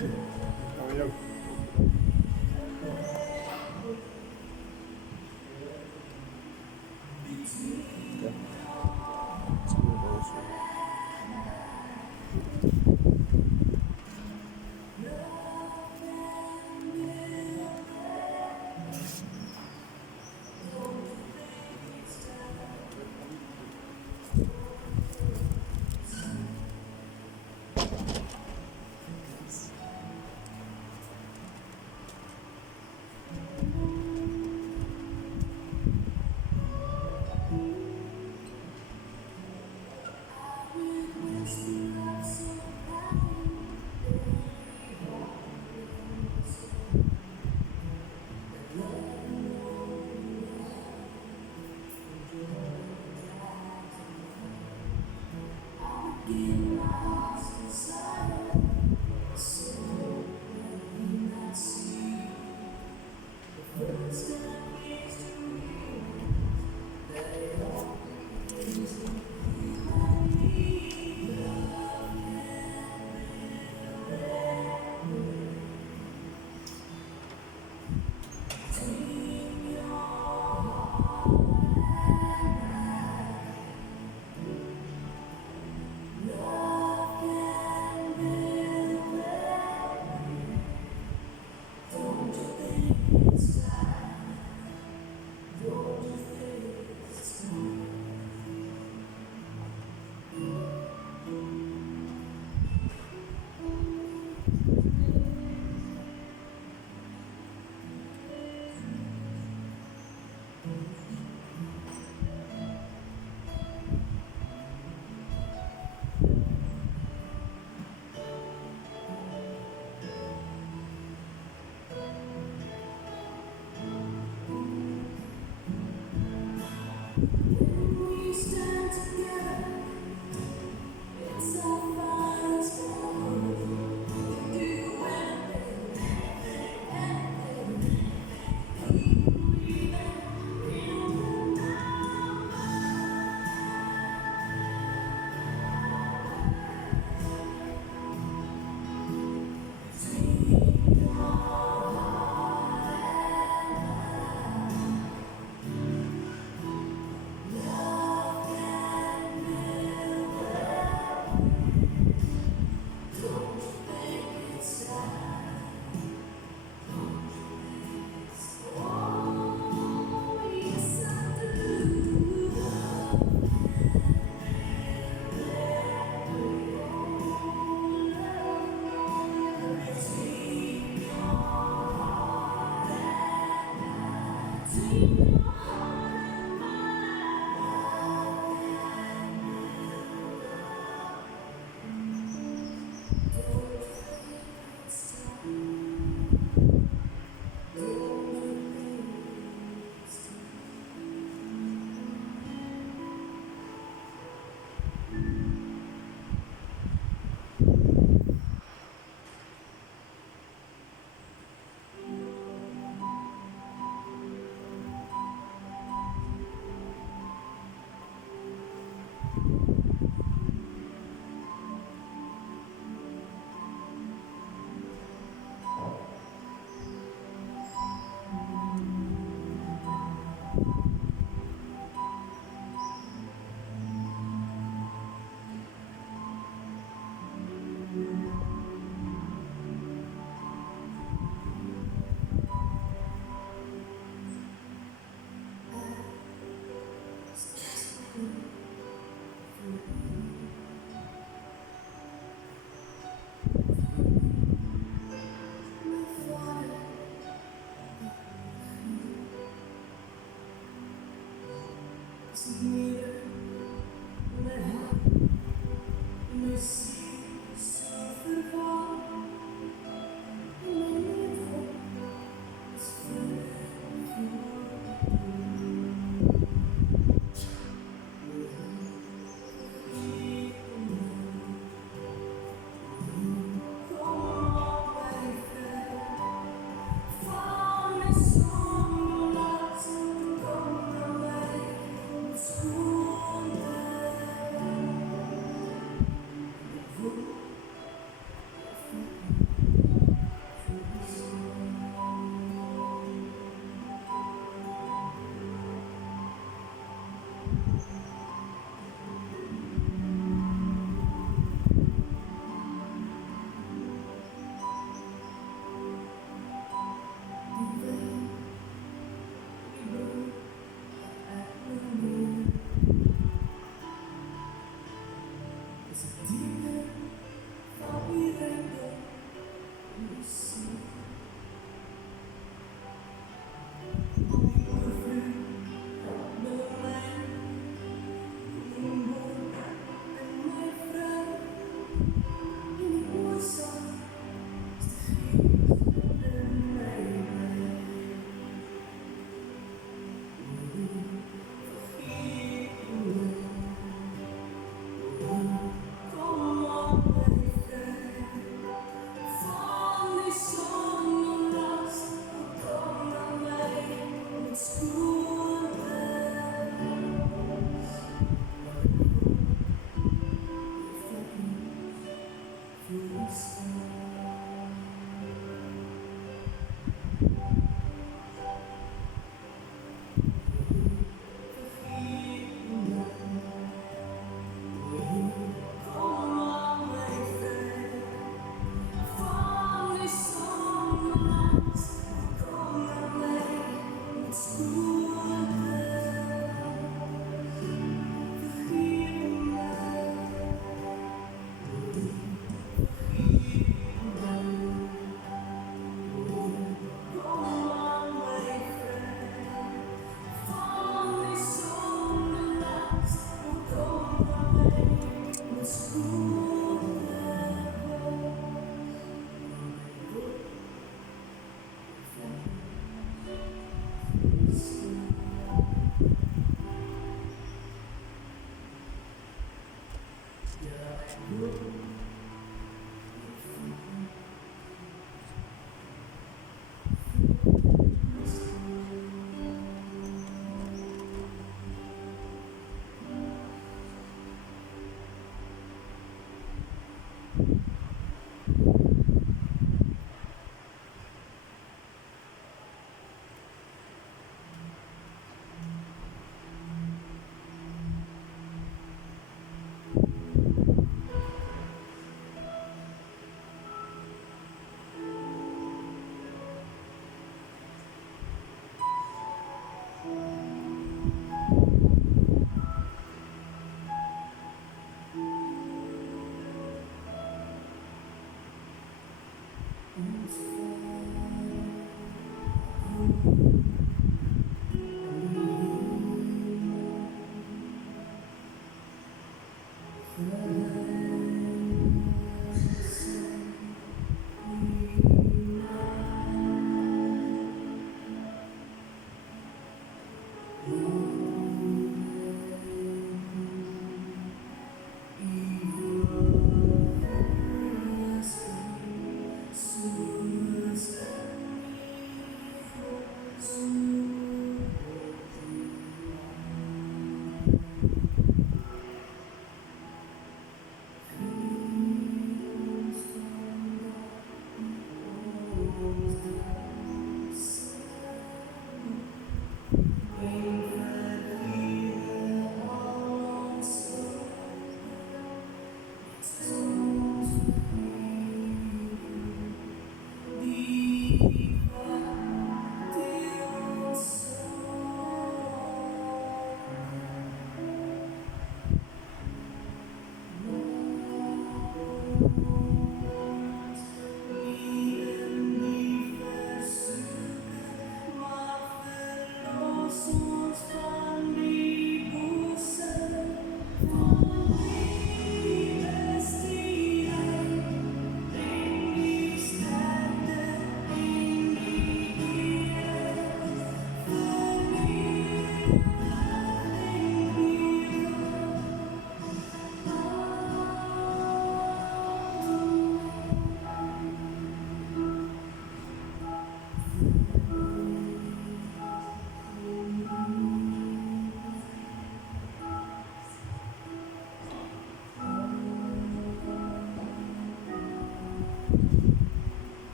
Aynen.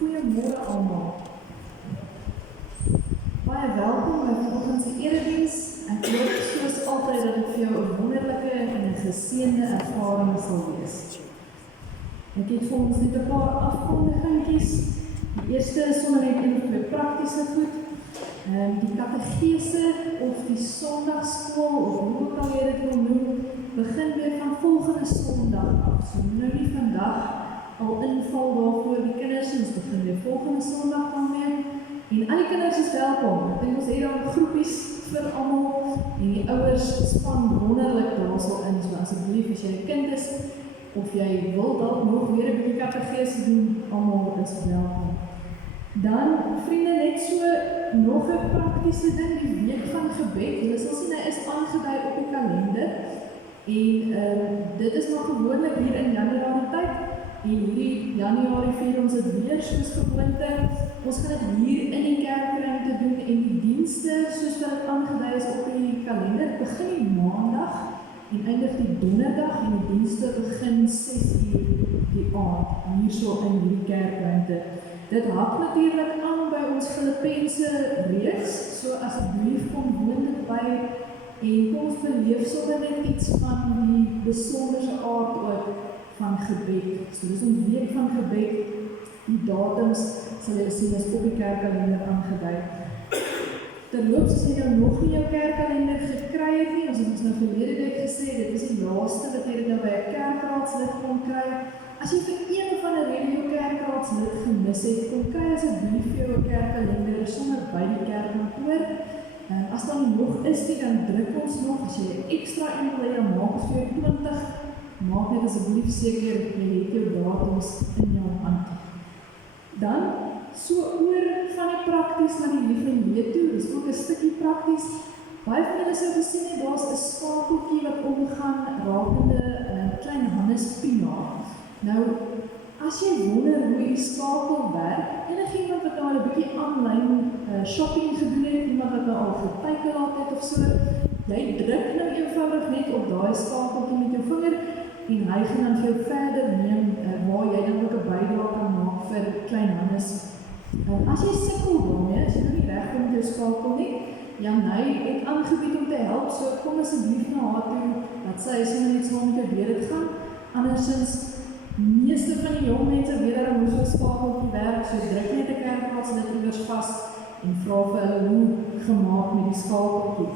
Goeiemôre almal. Baie welkom by vanoggend se erediens. Ek hoop soos altyd dat dit vir jou 'n wonderlike en 'n geseënde ervaring sal wees. Ek het vir ons net 'n paar afkondigingkies. Die eerste is sommer net een praktiese goed. Die katedese of die Sondagskool of hoe ook al jy dit wil noem, begin weer van volgende Sondag af. So nou nie vandag al inval daarvoor die kinders, ons begin weer volgende Sondag dan weer. En al die kinders is welkom. Ek dink ons het dan groepies vir almal en die ouers span wonderlik daarso in. So asseblief as jy 'n kind is of jy wil dalk nog weer 'n bietjie katedese doen, almal is welkom. Dan vriende, net so nog 'n praktiese ding, die week van gebed. Julle sal sien hy is aangedui op die kalender. En dit is nog gewoonlik hier in Januarie tyd. En hierdie Januarie vier ons dit weer soos gewoonte. Ons gaan dit hier in die kerkruimte doen en die dienste, soos wat dit aangedui is op die kalender, begin die maandag en eindig die donderdag en die dienste begin 6 uur die aand, hierso in hierdie kerkruimte. Dit hak natuurlik aan by ons Filippense reeks, so asseblief kom woon dit by en kom ons beleef sommer net iets van die besonderse aard ook van gebed. So dis ons week van gebed, die datums sal jy sien is op die kerkkalender aangedui. Terloops, as jy nou nog nie jou kerkkalender gekry het nie, ons het ons nou verlede week gesê, dit is die laaste wat jy dit nou by 'n kerkraadslid kon kry. As jy vir een of ander rede jou kerkraadslid gemis het, kom kry asseblief vir jou kerkkalender sommer by die kerkkantoor. As dan nog is die, dan druk ons nog, as jy 'n ekstra een wil hê, dan maak ons vir jou 20, maak net asseblief seker, jy het jou datums in jou hand. Dan, so oor van die prakties na die lief en leed toe, dis ook 'n stukkie prakties. Baie van julle sou gesien het, daar's 'n skakeltjie wat omgaan rakende klein Hannes pinaar. Nou, as jy wonder hoe die skakel werk, enigiemand wat nou al 'n bietjie aanlyn shopping gedoen het, iemand wat nou al getykellaat het of so, jy druk nou eenvoudig net op daai skakeltjie met jou vinger en hy gaan dan vir jou verder neem waar jy dan ook 'n bydrae kan maak vir klein Hannes. As jy sukkel daarmee, as jy nou nie regkom met jou skakel nie, Janey het aangebied om te help, so kom asseblief na haar toe, dat sy sommer net saam met jou deur dit gaan. Andersins, meeste van die jong mense weet dat hoe so 'n skakeltjie werk, so druk net 'n kerkplaatslid iewers vas en vra vir hulle hoe gemaak met die skakeltjie.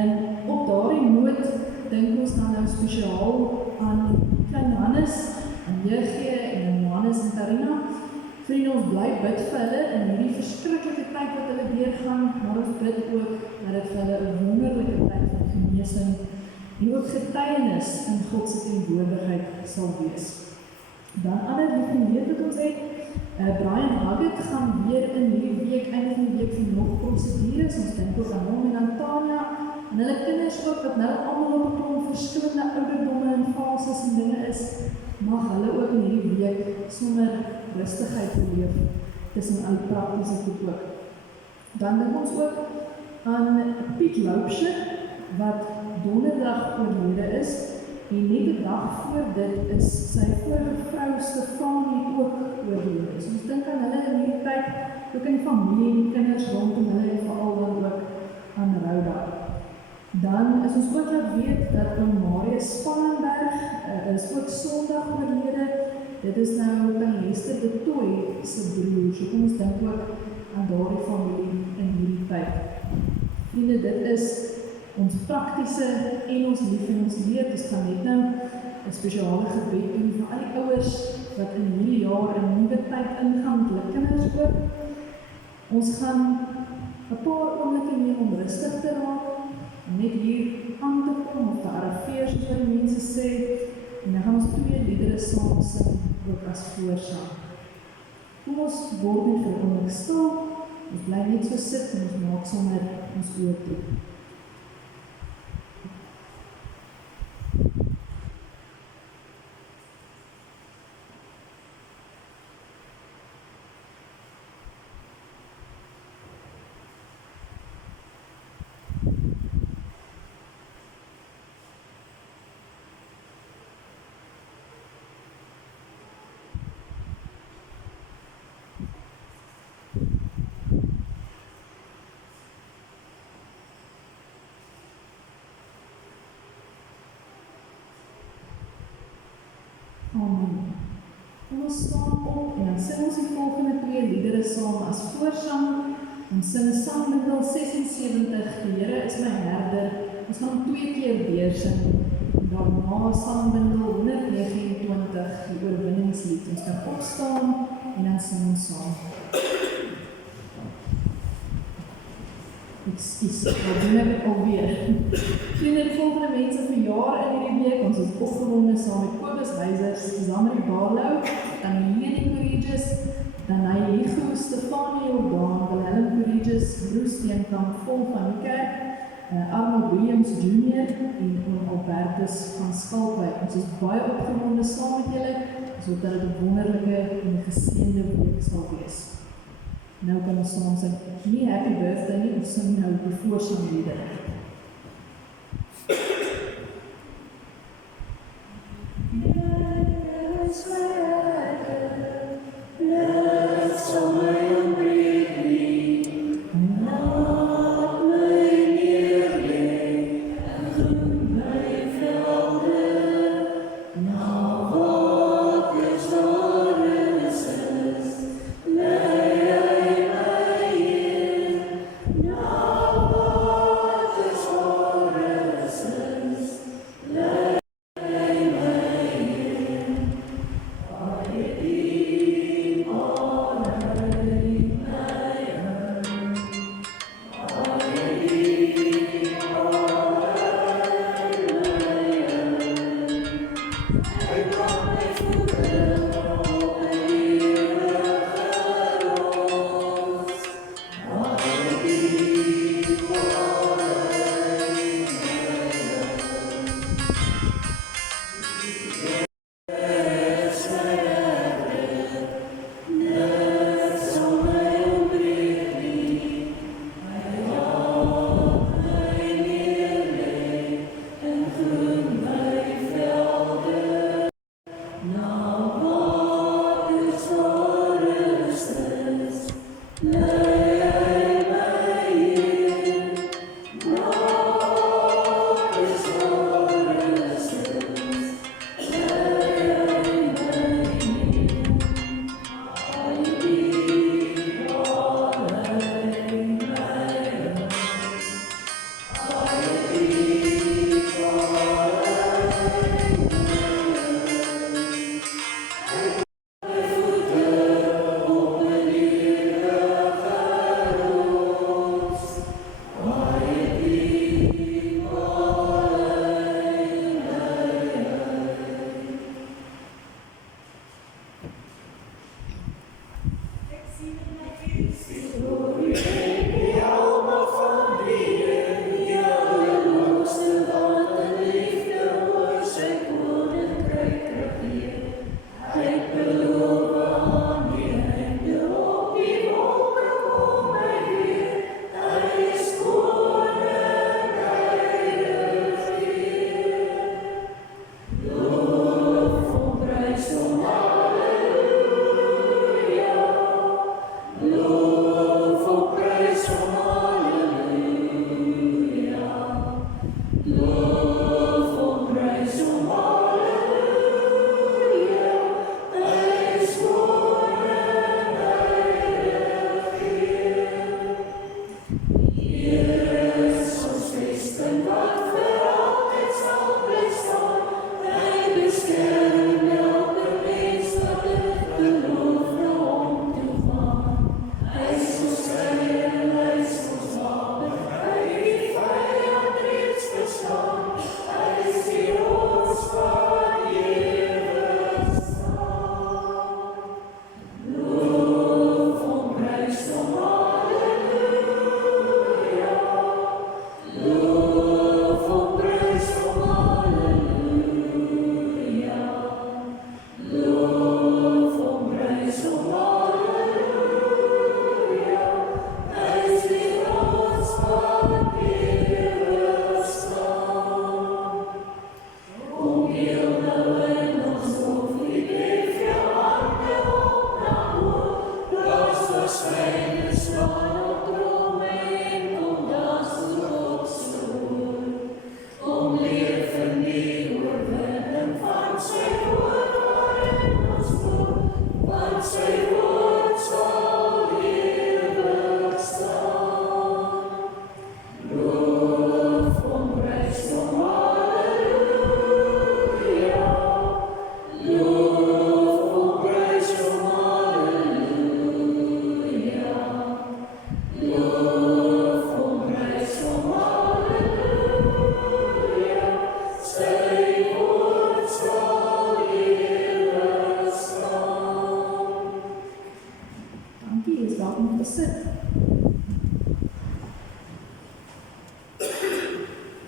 En op daardie noot dink ons dan nou spesiaal aan klein Hannes, aan JG en Johannes en Tarina. Vriende, ons bly bid vir hulle in hierdie verskriklike tyd wat hulle deurgaan, maar ons bid ook dat dit vir hulle 'n wonderlike tyd van genesing en ook getuienis in God se teenwoordigheid sal wees. Dan ander lief en leed wat ons het, Brian Haggett gaan weer in hierdie week, einde van die week vir nog prosedures, ons dink ook aan hom en aan Tanya, en hulle kinders ook wat nou almal op 'n klomp verskillende ouderdomme en fases en dinge is, mag hulle ook in hierdie week sonder rustigheid beleef tussen al die praktiese goed ook. Dan dink ons ook aan Piet Loupsje, wat donderdag oorlede is, en net 'n dag voor dit is sy vorige vrou Stefanie ook oorlede. So ons dink aan hulle in hierdie tyd, ook in die familie en die kinders rondom hulle en veral dan ook aan Rhoda. Dan is ons ook laat weet dat oom Marius Spannenberg is ook Sondag oorlede. Dit is nou van Hester de Toy se broer, so kom ons dink ook aan daardie familie in hierdie tyd. Vriende, dit is ons praktiese en ons lief en ons leed. Ons gaan net nou 'n spesiale gebed doen vir al die ouers wat in hierdie jaar 'n nuwe tyd ingaan met hulle kinders ook. Ons gaan 'n paar oomblikke neem om rustig te raak, net hier aan te kom of te arriveer, soos wat die mense sê, en dan gaan ons 2 liedere saam sing, ook as voorsang. Kom ons word net vir 'n oomblik stil, ons bly net so sit en ons maak sommer ons oë toe. Amen. Kom ons staan op en dan sing ons die volgende 2 liedere saam as voorsang. Ons sing sangbundel 76, die Here is my herder. Ons gaan 2 keer weer sing. Daarna sangbundel 129, die oorwinningslied. Ons kan opstaan en dan sing ons saam. Ekskuus, wat doen ek alweer? Vriende, die volgende mense verjaar in hierdie week, ons is opgewonde saam met Kobus Wysers, Zamri Barlow, dan Leni Courageous, dan Higo, Stefanie Jordaan, Willem Courageous, Bruce Steenkamp, Vol van die Kerk, Arnold Williams Jr. en Albertus van Skalkwyk. Ons is baie opgewonde saam met julle, sodat dit 'n wonderlike en geseënde week sal wees. Nou kan ons saam sing, nie happy birthday nie, ons sing nou die voorsangliedere. Let us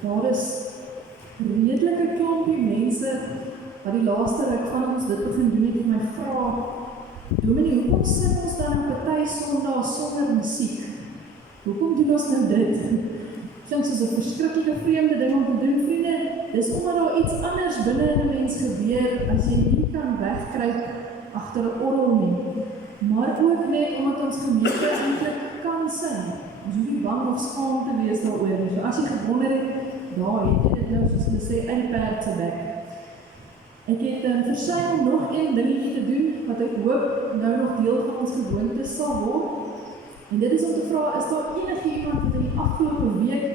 Daar is redelike klompie mense wat die laaste ruk van ons dit begin doen het en my vra, Dominee, hoekom sing ons dan op 'n party Sondag sonder musiek? Hoekom doen ons nou dit? Klink soos 'n verskriklike vreemde ding om te doen, vriende. Dis omdat daar iets anders binne in 'n mens gebeur as jy nie kan wegkruip agter 'n orgel nie. Maar ook net omdat ons gemeente eintlik kan sing. Ons hoef nie bang of skaam te wees daaroor nie. So as jy gewonder het, daar het jy dit nou soos hulle sê uit die perd se bek. Ek het versuim om nog een dingetjie te doen wat ek hoop nou nog deel van ons gewoonte sal word. En dit is om te vra, is daar enige iemand wat in die afgelope week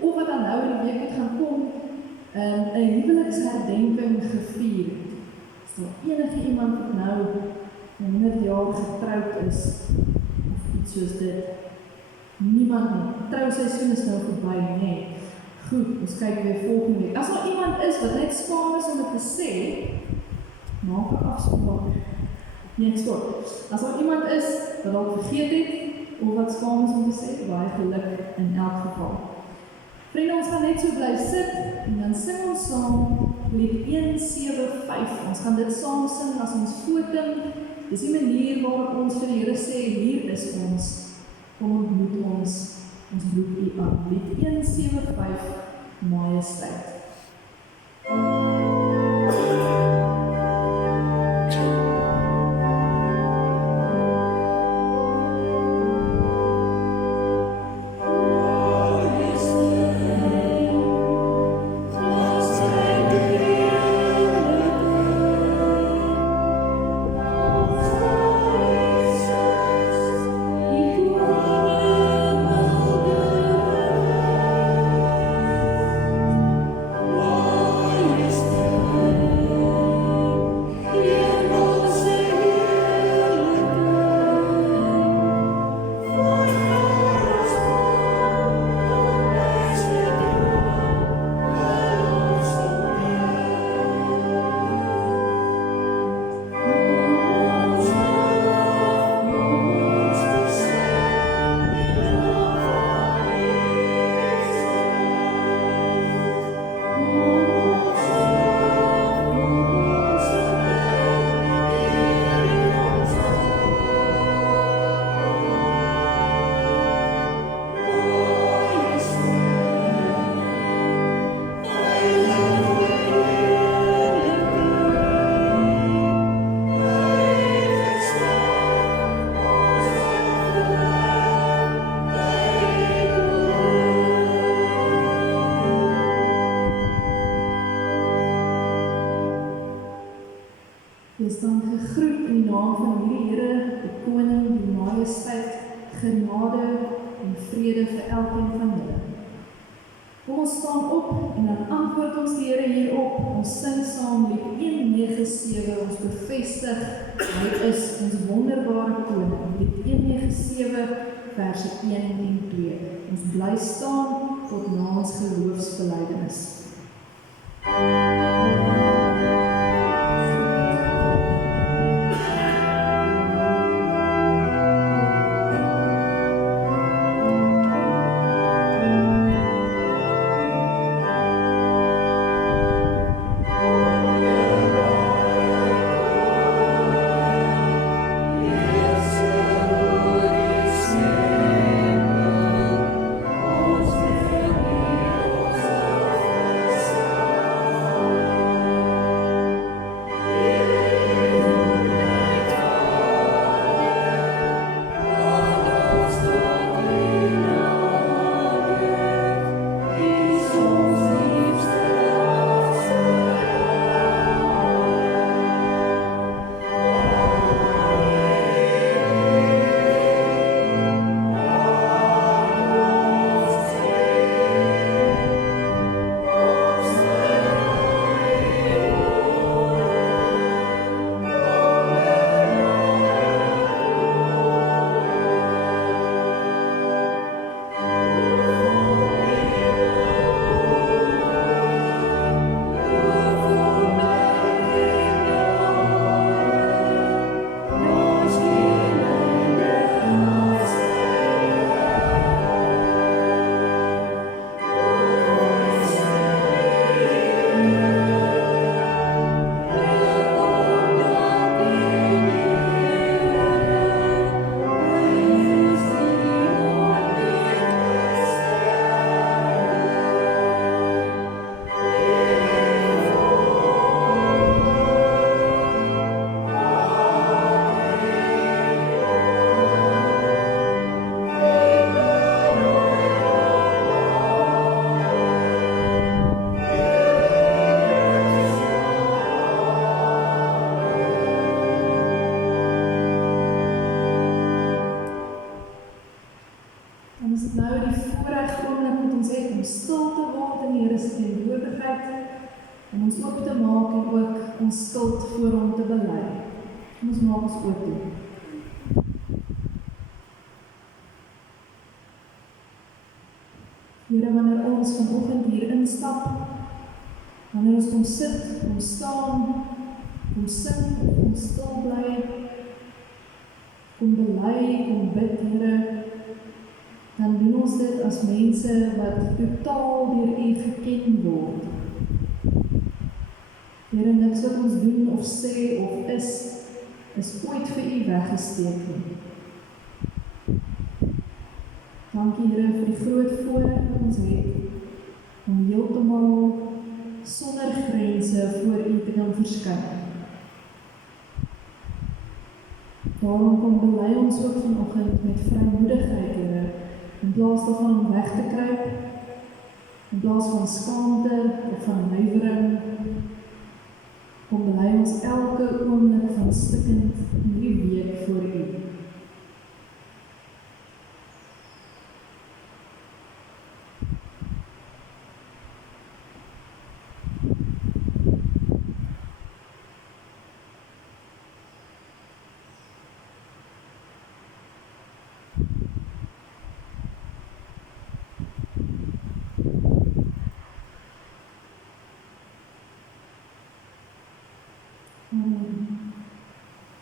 of wat dan nou in die week moet gaan kom 'n huweliksherdenking gevier het? Is daar enige iemand wat nou 100 jaar getroud is of iets soos dit? Niemand nie. Trouseisoen is nou verby, nee. Goed, ons kyk weer volgende week. As daar iemand is wat net skaam is om dit te sê, maak 'n afspraak. Nee, ek stop. As daar iemand is wat dalk vergeet het of wat skaam is om te sê, baie geluk in elk geval. Vriende, ons gaan net so bly sit en dan sing ons saam lied 175. Ons gaan dit saam sing as ons fotum. Dis die manier waarop ons vir die Here sê, hier is ons. Kom ontmoet ons roep U aan. Lied 175, Majesteit. Wees dan gegroet in die naam van hierdie Here, die Koning, die Majesteit, genade en vrede vir elkeen van julle. Kom ons staan op en dan antwoord ons die Here hierop. Ons sing saam lied 197, ons bevestig, hy is ons wonderbare Koning. Lied 197, verse 1 en 2. Ons bly staan tot na ons geloofsbelijdenis. Here se teenwoordigheid, om ons oop te maak en ook ons skuld voor hom te bely. Ons maak ons oop toe. Here, wanneer ons vanoggend hier instap, wanneer ons kom sit, kom staan, kom sing, kom stil bly, kom bely, kom bid, Here, dan doen ons dit as mense wat totaal deur U geken word. Here, niks wat ons doen of sê of is ooit vir U weggesteek nie. Dankie, Here, vir die groot voorreg wat ons het, om heeltemal sonder grense voor U te kan verskyn. Daarom kom bely ons ook vanoggend met vrymoedigheid, Here, in plaas daarvan om weg te kruip, in plaas van skaamte of van huiwering, kom bely ons elke oomblik van stikkend in hierdie week voor U.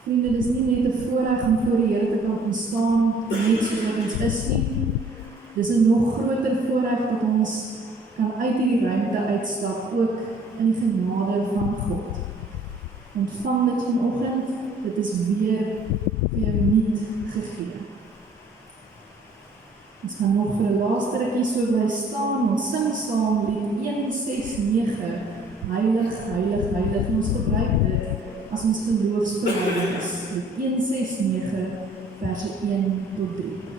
Vriende, dit is nie net 'n voorreg om voor die Here te kan staan, net soos wat ons is nie. Dis 'n nog groter voorreg dat ons kan uit die ruimte uitstap, ook in die genade van God. Ontvang dit vanoggend, dit is weer vir jou nuut gegee. Ons gaan nog vir 'n laaste rukkie so bly staan, ons sing saam lied 169, Heilig, heilig, heilig, ons gebruik dit as ons geloofsbelijdenis, lied 169, verse 1 tot 3.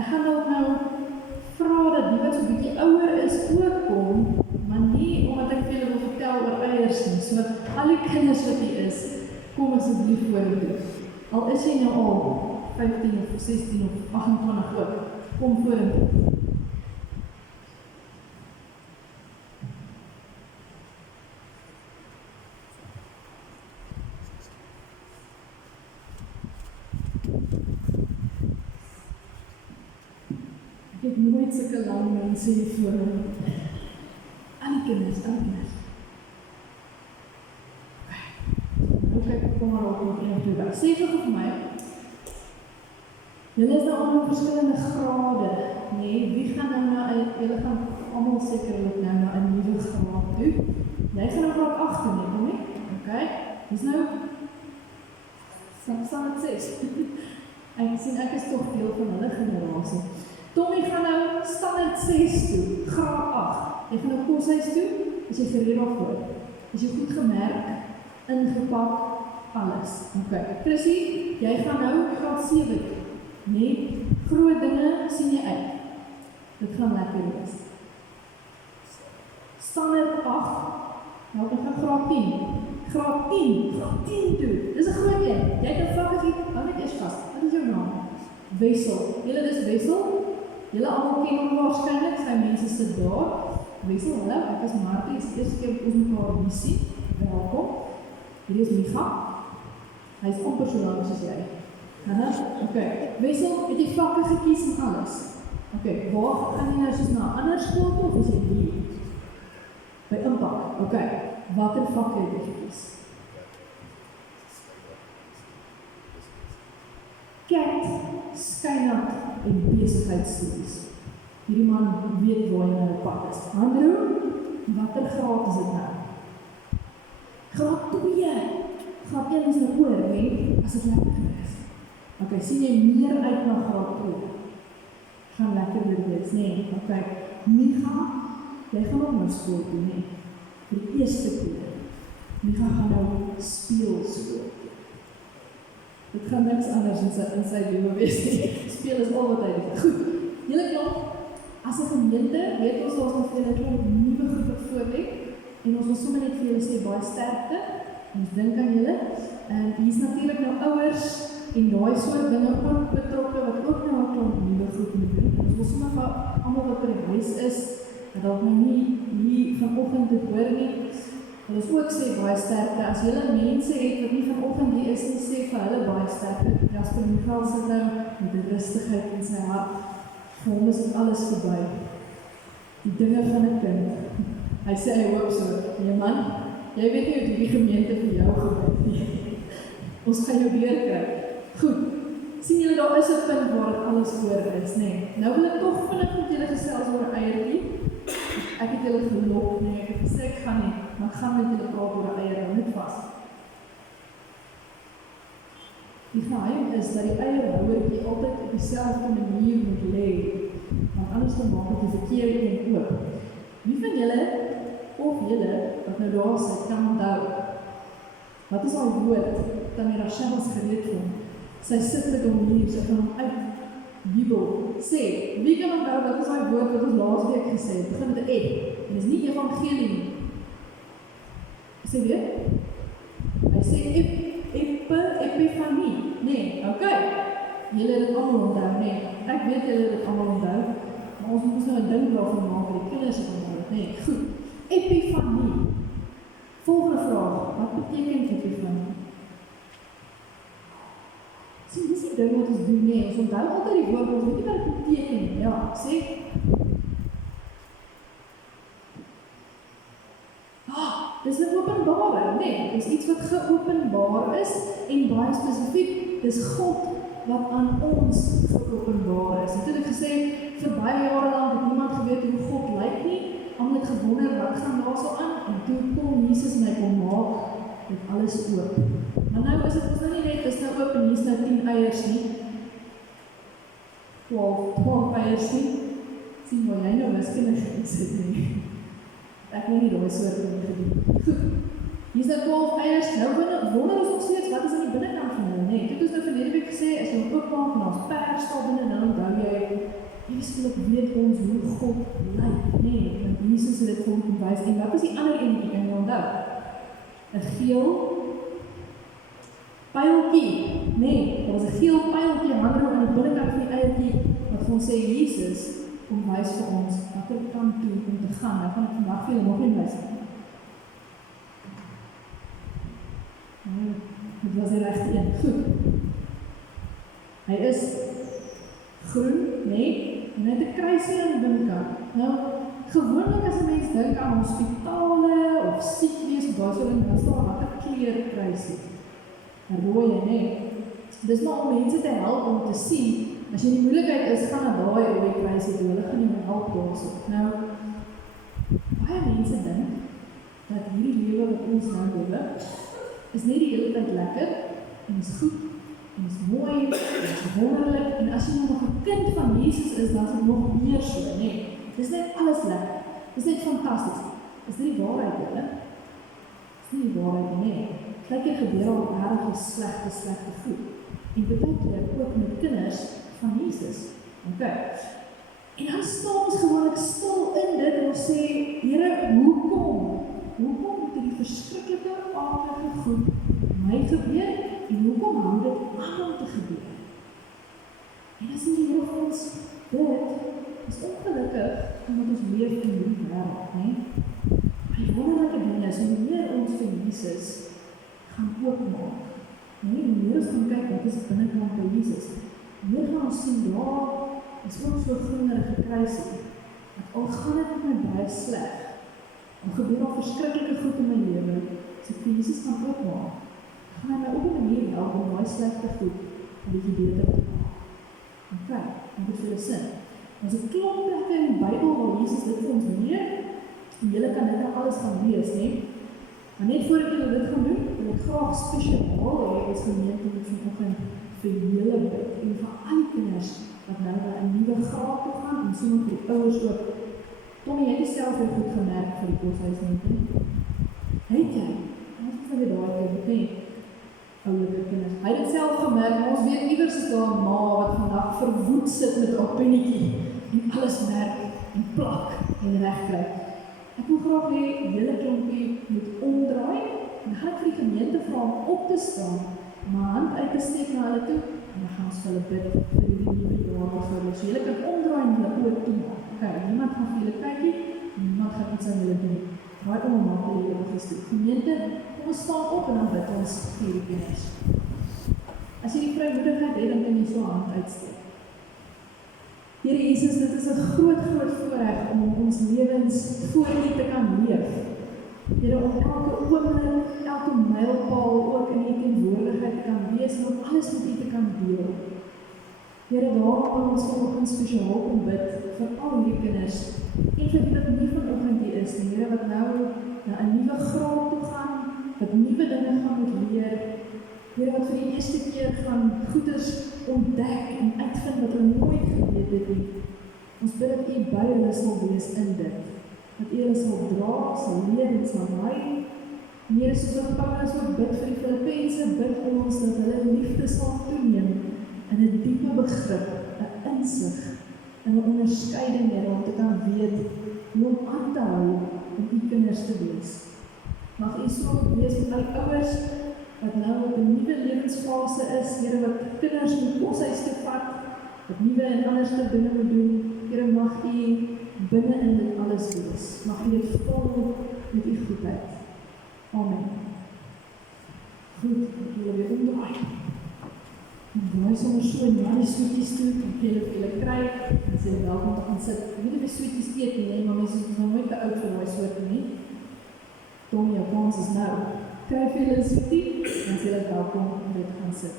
Ek gaan nou vra dat die wat so 'n bietjie ouer is ook kom, maar nie omdat ek vir julle wil vertel oor eiers nie. So, al die kinders wat hier is, kom asseblief vorentoe. Al is jy nou al 15 of 16 of 28 ook, kom vorentoe. Ek het nooit sulke lang mense hier voor my. Al die kinders. Okay, kom maar op nog een of twee by. Sê vir my, julle is nou allemaal verskillende grade, nee, wie gaan nou na, julle gaan allemaal sekerlik nou na 'n nuwe graad toe. Jy gaan nou graad 8 neem, nie? Okay, dis nou, standaard 6. Ek sien, ek is toch deel van hulle generasie. Tommy gaan nou standaard 6 toe, graad 8. Jy gaan nou koshuis toe, is jy gereed daarvoor. Is jy goed gemerk, ingepak, alles. Okay, Chrissy, jy gaan nou graad 7 toe. Nee, groot dinge sien jy uit. Dit gaan lekker wees. Standaard 8, nou ek gaan graad 10. Graad 10 toe. Dis 'n groot een. Jy het 'n vakkie, hou net eers vas. Wat is jou naam? Wessel. Julle dis Wessel. Julle almal ken hom waarskynlik, sy mense sit daar. Wessel, hallo, ek is Martie, is die eerste keer op ons mekaar hier sien. Welkom. Hier is Micha. Hy is amper so lang soos jy. Okay, Wessel, het jy vakke gekies en alles? Okay, waar gaan jy nou soos na 'n ander skool toe, of is jy hier? By Impak, okay. Watter vakke het jy gekies? Cat, skynat en besigheidstudies. Hierdie man weet waar hy nou op pad is. Andrew, watter graad is dit nou? Graad 2. Graad 1 is nou oor, nee, as dit lekker is. Ok, sien jy meer uit na graad 2? Gaan lekker weer wees, nee, ok. Micha, jy gaan ook nou skool toe, nee. Vir die eerste keer. Micha gaan nou speel skool. Dit gaan niks anders in sy lewe wees nie. Speel is al wat hy doen. Goed, julle klop, as 'n gemeente, weet ons nog vir julle klop nuwe groepe voorlê, en ons wil sommer net vir julle sê baie sterkte, ons dink aan julle, en hier is natuurlik nou ouers, en daai soort dinge ook betrokke, wat ook nou 'n klomp nuwe groep moet doen. Ons wil sommer vir almal wat by die huis is, dat dalk nou nie hier vanoggend dit hoor nie, wil ons ook sê baie sterkte. As julle mense het wat nie vanoggend hier is nie, sê vir hulle baie sterkte. Jasper Michael sit nou met die rustigheid in sy hart. Vir hom is dit alles verby. Die dinge van 'n kind. Hy sê hy hoop so, nee man, jy weet nie hoe die gemeente vir jou gebruik nie. Ons gaan jou weer kry. Goed, sien julle daar is 'n punt waar dit alles voor is, nee. Nou wil ek toch vinnig met julle gesels oor 'n eiertjie. Ek het julle gelok, nee, ek het gesê ek gaan nie, maar ek gaan met julle praat oor 'n eier, hou net vas. Die geheim is dat die eierhouertjie altyd op dieselfde manier moet lê, want anders dan maak het die verkeerde een oop. Wie van julle, of julle, wat nou daar sit, kan onthou? Wat is al woord, dat my Rachel is gereed van? Sy sit met hom hier, sy van hom uit Bibel. Sê, wie kan onthou, wat is al woord wat ons laas week gesê het? Begin met 'n F, en is nie evangelie nie. Sê weer? Hy sê epifanie. Nee, okay. Julle het dit allemaal onthou, nee. Ek weet julle het dit allemaal onthou, maar ons moet nou 'n ding daarvan maak, die kinders het onthou. Nee, goed. Epifanie. Volgende vraag, wat beteken epifanie? Sien, dis die ding wat ons doen, nee. Ons onthou altyd die woord, ons weet nie wat dit beteken. Ja, sê. Dis 'n openbaring, nee, dis iets wat geopenbaar is en baie spesifiek, dis God wat aan ons geopenbaar is. Het ek gesê, vir baie jare lang het niemand geweet hoe God lyk nie, almal het gewonder wat gaan daar so aan, en toe kom Jesus en hy kom maak dit alles oop. Maar nou is dit ons nou nie net, dis nou oop en hier is nou 10 eiers nie, 12 eiers nie, sien waar jy nou wiskundig gesit nie. Ek weet nie daai soort dinge gedoen. Goed, hier is nou 12 eiers, nou wonder ons nog steeds, wat is aan die binnenkant van hulle, nee. Dit is nou verlede week gesê, as jy hom oopmaak en ons pers staan binne, dan onthou jy, weeslik weet ons hoe God lyk, nee, want Jesus het dit vir hom gewys, en wat is die ander ene, kan jy onthou? 'n geel pyltjie, nee, daar was 'n geel pyltjie hang aan die binnekant van die eiertjie, wat vir ons sê, Jesus, kom wys vir ons, watter kant toe om te gaan, nou gaan ek vandag vir julle nog nie wys nie. Dit was die regte een, goed. Hy is groen, nee, en hy het 'n kruisie aan die binnekant. Nou, gewoonlik as 'n mens dink aan hospitale, of siek wees, of daar so in, dan staan wat 'n kleur kruisie. 'n Rooie, nee. Dis maar om mense te help om te sien, as jy in die moeilikheid is, gaan na daai rooi kruisie toe, hulle gaan jou help daarso. Nou, baie mense dink, dat hierdie lewe wat ons nou lewe, is nie die hele tyd lekker, en is goed, en is mooi, en is wonderlik, en as jy nog 'n kind van Jesus is, dan is dit nog meer so, nee. Dis net alles lekker, dis net fantasties. Is dit die waarheid, julle? Is nie die waarheid, nee. Partykeer gebeur al erg slegte goed. En partykeer ook met kinders van Jesus. Okay. En dan staan ons gewoonlik stil in dit en ons sê, Here, hoekom? Hoekom moet hierdie verskriklike aardige goed my gebeur en hoekom hou dit aan om te gebeur? En as die Here vir ons dit is ongelukkig omdat ons leef in hierdie wêreld, né? Maar die wonderlike ding is, hoe meer ons vir Jesus gaan oopmaak, nee, hoe meer ons gaan kyk wat is binnekant by Jesus, hoe meer gaan ons sien, daar is ook so groenerige kruisie, dat al gaan dit met my baie sleg, al gebeur al verskriklike goed in my lewe, as ek vir Jesus gaan oopmaak, gaan hy my op 'n manier help om daai slegte goed 'n bietjie beter te maak. Okay, en dit vir julle sin. Ons het klomp plekke in die Bybel waar Jesus dit vir ons leer, en julle kan dit nou alles gaan lees, nee? Maar net voor ek julle dit gaan doen, wil ek graag spesiaal hê as gemeente met vanoggend vir julle bid, en vir al die kinders wat nou na 'n nuwe graad toe gaan, en sommer vir die ouers ook. Tommy, jy het nie self heel goed gemerk vir die koshuismente nie. Het jy? Wat is vir daai kind, nee? Oulike kinders. Hy het dit self gemerk, maar ons weet iewers is daar 'n ma wat vandag verwoed sit met haar pennetjie en alles merk en plak en regkry. Ek wil graag hê julle klompie moet omdraai en gaan vir die gemeente vra om op te staan, my hand uit te steek na hulle toe en dan gaan ons vir hulle bid vir die nuwe jaar wat voor is. So julle kan omdraai en julle oë toemaak. Okay, niemand gaan vir julle kyk nie, niemand gaan iets aan julle doen. Draai om en maak julle oë gestoek. Gemeente, kom ons staan op en dan bid ons vir die kinders. As jy die vrymoedigheid het, dan kan jy so hand uitsteek. Here Jesus, dit is 'n groot voorreg om ons lewens voor U te kan leef. Here, om elke oomblik, elke mylpaal ook in U teenwoordigheid te kan wees en om alles met U te kan deel. Here, daarom wil ons vanoggend spesiaal kom bid vir al hierdie kinders en vir die wat nie vanoggend hier is, die Here wat nou na 'n nuwe graad toe gaan, wat nuwe dinge gaan moet leer, Here wat vir die eerste keer gaan goeders ontdek en uitvind wat hulle nooit geweet het nie. Ons bid dat U by hulle sal wees in dit, dat U hulle sal dra, sal leer en sal lei. Here, soos wat Paulus ook bid vir die Filippense, bid ons dat hulle liefde sal toeneem in 'n diepe begrip, 'n insig, en 'n onderskeiding om te kan weet hoe om aan te hou om U kinders te wees. Mag U so wees met al die ouers wat nou op 'n nuwe lewensfase is, Here wat kinders in die koshuis te vat, wat nuwe en anderste dinge moet doen. Here, mag U binne in dit alles wees. Mag U dit vul met U goedheid. Amen. Goed, ek wil weer omdraai. En draai sommer so na die sweeties toe, en julle kry, en sê welkom te gaan sit. Ek weet nie die sweeties eet nie, maar mense is nog nooit te oud vir daai soort nie. Tom, Japans is nou. Kry vir julle sweetie, en sê julle welkom om dit te gaan sit.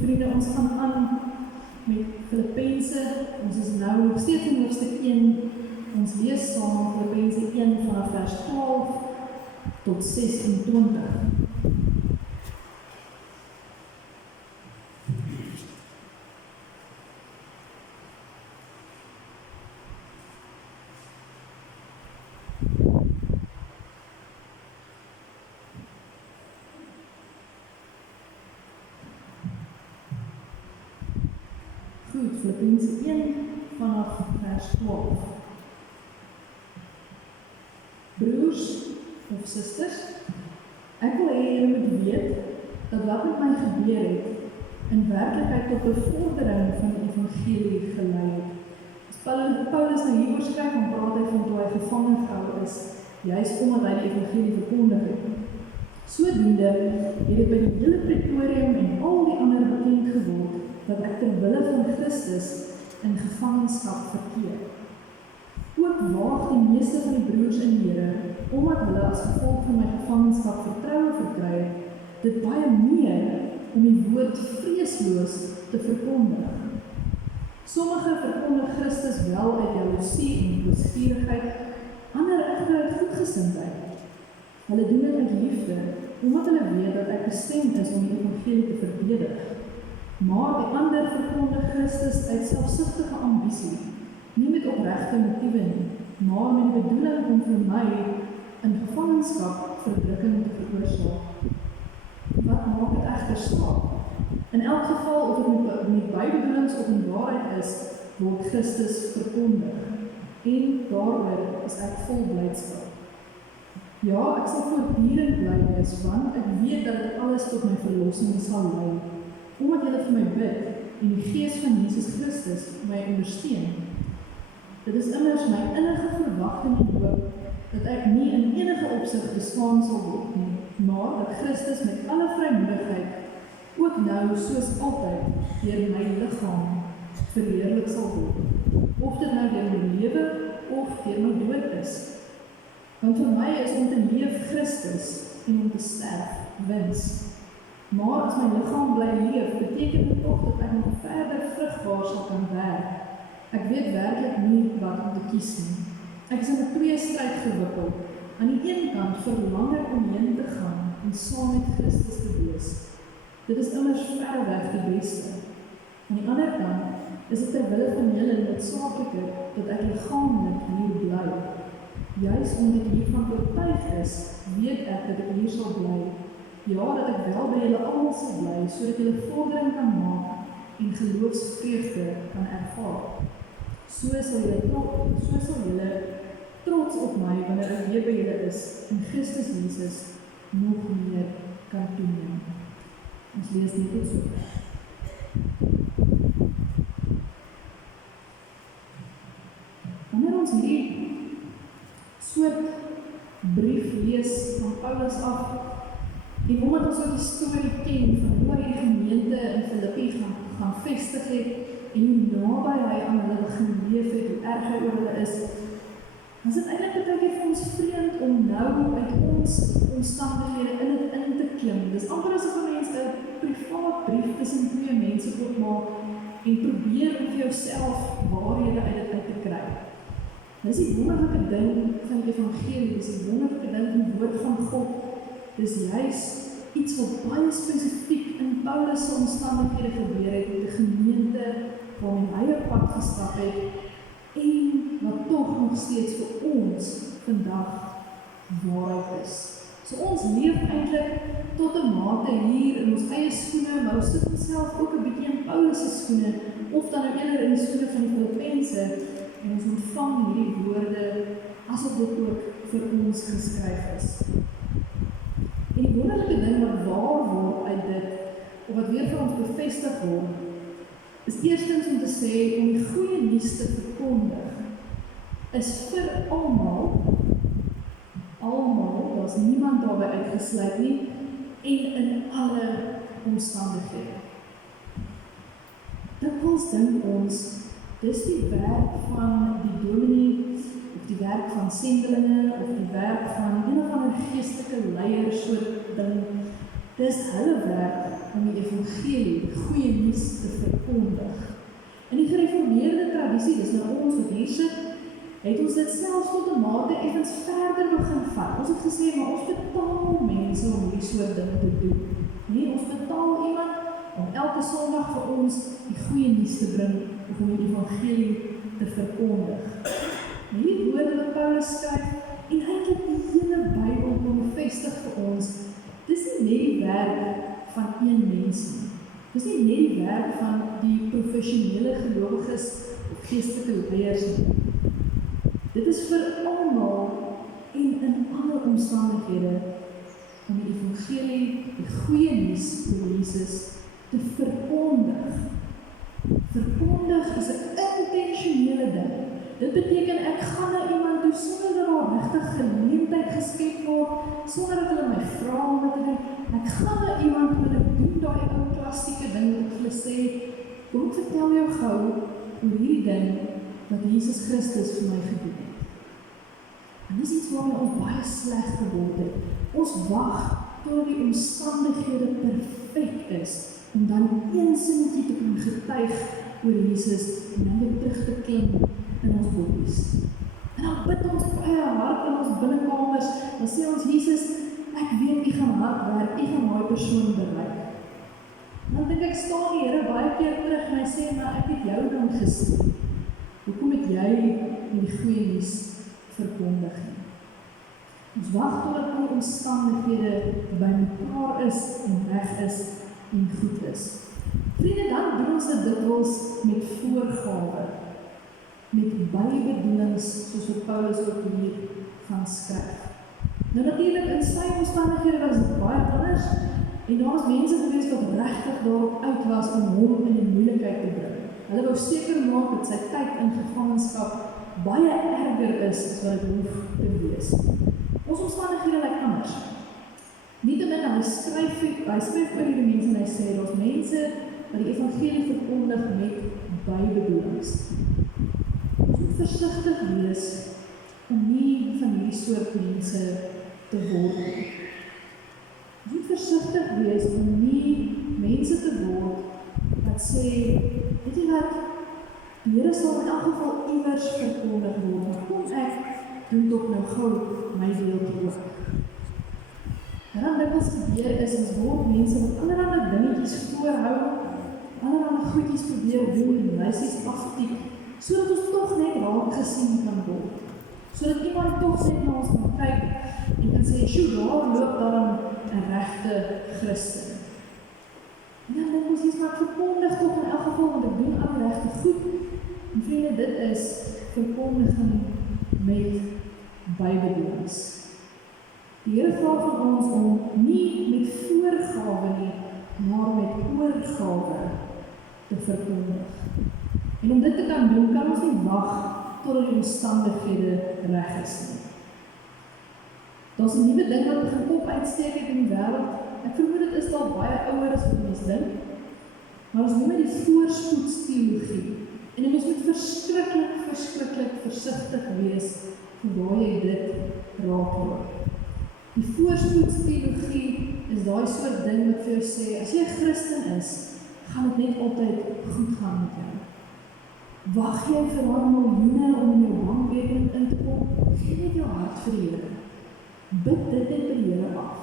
Vriende, ons gaan aan met Filippense, ons is nou nog steeds in hoofstuk 1, ons lees saam Filippense 1 vanaf vers 12 tot 26. Goed, Filippense 1 vanaf vers 12. Broers of susters, ek wil hê julle moet weet dat wat met my gebeur het, in werklikheid tot bevordering van die evangelie gelei het. As Paulus nou hieroor skryf, dan praat hy van toe hy gevange gehou is, juist omdat hy die evangelie verkondig het. Sodoende het dit by die hele Pretorium en al die ander bekend geword, dat ek ter wille van Christus in gevangenskap verkeer. Ook waag die meeste van die broers in die Here, omdat hulle as gevolg van my gevangenskap vertroue verkry het, dit baie meer om die woord vreesloos te verkondig. Sommige verkondig Christus wel uit jaloesie en boosvurigheid, ander uit goedgesindheid. Hulle doen dit uit liefde, omdat hulle weet dat ek bestemd is om die evangelie te verdedig. Maar die ander verkondig Christus uit selfsugtige ambisie, nie met opregte motiewe nie, maar met die bedoeling om vir my in gevangenskap verdrukking te veroorsaak. Wat maak dit egter saak? In elk geval, of dit met bybedoelings of in waarheid is, word Christus verkondig. En daaroor is ek vol blydskap. Ja, ek sal voortdurend bly wees, want ek weet dat dit alles tot my verlossing sal lei, omdat julle vir my bid en die Gees van Jesus Christus my ondersteun. Dit is immers my innige verwagting en hoop dat ek nie in enige opsig beslaan sal word nie, maar dat Christus met alle vrymoedigheid ook nou soos altyd deur my liggaam verheerlik sal word, of dit nou deur my lewe of deur my dood is. Want vir my is om te leef Christus en om te sterf wins. Maar as my liggaam bly leef, beteken dit ook dat ek nog verder vrugbaar sal kan werk. Ek weet werklik nie wat om te kies nie. Ek is in 'n tweestryd gewikkeld. Aan die een kant verlang ek om heen te gaan en saam met Christus te wees. Dit is immers verreweg die beste. Aan die ander kant is dit ter wille van julle noodsaakliker dat ek liggaamlik hier bly. Juist omdat ek hiervan oortuig is, weet ek dat ek hier sal bly. Ja, dat ek wel by julle almal sal bly, sodat julle vordering kan maak en geloofsvreugde kan ervaar. So sal julle trots op my wanneer ek weer by julle is en Christus Jesus nog meer kan toeneem. Ons lees net tot sover. Wanneer ons hierdie soort brief lees van Paulus af, en omdat ons ook die storie ken van hoe hy die gemeente in Filippi gaan vestig het, en hoe naby hy aan hulle begin leef het, hoe erg hy oor hulle is, dan is dit eintlik baie keer vir ons vreemd om nou uit ons omstandighede in te klim. Dis amper asof 'n mens 'n privaat brief tussen twee mense oopmaak en probeer om vir jouself waarhede uit dit uit te kry. Dis die wonderlike ding van die evangelie, dis die wonderlike ding van die woord van God. Dis juis iets wat baie spesifiek in Paulus se omstandighede gebeur het, met die gemeente waarmee hy op pad gestap het, en wat tog nog steeds vir ons vandag waarheid is. So ons leef eintlik tot 'n mate hier in ons eie skoene, maar ons sit onsself ook 'n bietjie in Paulus se skoene, of dan nou eerder in die skoene van die Filippense, en ons ontvang hierdie woorde asof dit ook vir ons geskryf is. En die wonderlike ding wat waar word uit dit, of wat weer vir ons bevestig word, is eerstens om te sê, om die goeie nuus te verkondig, is vir almal, daar's niemand daarby uitgesluit nie, en in alle omstandighede. Dikwels dink ons, dis die werk van die dominee, of die werk van sendelinge, of die werk van een of ander geestelike leier soort ding. Dis hulle werk om die evangelie, die goeie nuus te verkondig. In die gereformeerde tradisie, dis nou ons wat hier sit, het ons dit selfs tot 'n mate effens verder begin vat. Ons het gesê, maar ons betaal mense om hierdie soort dinge te doen. Nee, ons betaal iemand om elke Sondag vir ons die goeie nuus te bring, of om die evangelie te verkondig. Hierdie woorde wat Paulus skryf, en eintlik die hele Bybel bevestig vir ons, dis nie net die werk van een mens nie. Dis nie net die werk van die professionele gelowiges of geestelike leiers nie. Dit is vir almal en in alle omstandighede om die evangelie, die goeie nuus oor Jesus te verkondig. Verkondig is 'n intentionele ding. Dit beteken ek gaan na iemand toe sonder dat daar regtig geleentheid geskep word, sonder dat hulle my vra om dit te doen. Ek gaan na iemand toe en ek doen daai ou klassieke ding wat hulle sê, kom ek vertel jou gou oor hierdie ding wat Jesus Christus vir my gedoen het. En dis iets waarmee ons baie sleg geword het. Ons wag tot die omstandighede perfek is, om dan een sinnetjie te kan getuig oor Jesus en dan weer terug te klim in ons bodies. En dan bid ons baie hard in ons binnenkamers, dan sê ons, Jesus, ek weet, U gaan hard werk, U gaan daai persoon bereik. Dan dink ek, staan die Here baie keer terug en hy sê, maar ek het jou dan gestuur. Hoekom het jy die goeie nuus verkondig nie? Ons wag totdat alle omstandighede by mekaar is en reg is en goed is. Vriende, dan doen ons dit dikwels met voorgawe, met bybedoelings, soos wat Paulus ook hier gaan skryf. Nou natuurlijk, in sy omstandighede was dit baie anders, en daar was mense gewees wat regtig daarop uit was om hom in die moeilikheid te bring. Hulle wou seker maak dat sy tyd in gevangenskap baie erger is as wat dit hoef te wees. Ons omstandighede lyk anders. Nietemin, hy skryf oor die mense en hy sê, daar's mense wat die evangelie verkondig met bybedoelings. Ons moet versigtig wees om nie van hierdie soort mense te word. Ons moet versigtig wees om nie mense te word wat sê, weet jy wat, die Here sal in elk geval iewers verkondig word, maar kom ek doen toch nou gou my deel te ook. En dan dikwels gebeur is, ons word mense wat allerhande dingetjies voorhou, allerhande goedjies probeer doen en lysies aftiek, sodat ons toch net raak gesien kan word. Sodat iemand toch net na ons kan kyk en kan sê, sjoe, daar loop dan 'n regte Christen. En dan dink ons, maar ek verkondig toch in elk geval, want ek doen al regte goed. En vriende, dit is verkondiging met bybedoelings. Die Here vra van ons om nie met voorgawe nie, maar met oorgawe te verkondig. En om dit te kan doen, kan ons nie wag totdat die omstandighede reg is nie. Daar's 'n nuwe ding wat begin kop uitsteek in die wêreld. Ek vermoed dit is dalk baie ouer as wat mense dink. Maar ons noem dit die voorspoedsteologie. En ons moet verskriklik versigtig wees waar jy dit raakloop. Die voorspoedsteologie is daai soort ding wat vir jou sê, as jy 'n Christen is, gaan dit net altyd goed gaan met jou. Wag jy vir daai miljoene om in jou bankrekening in te kom, gee net jou hart vir die Here. Bid dit net by die Here af.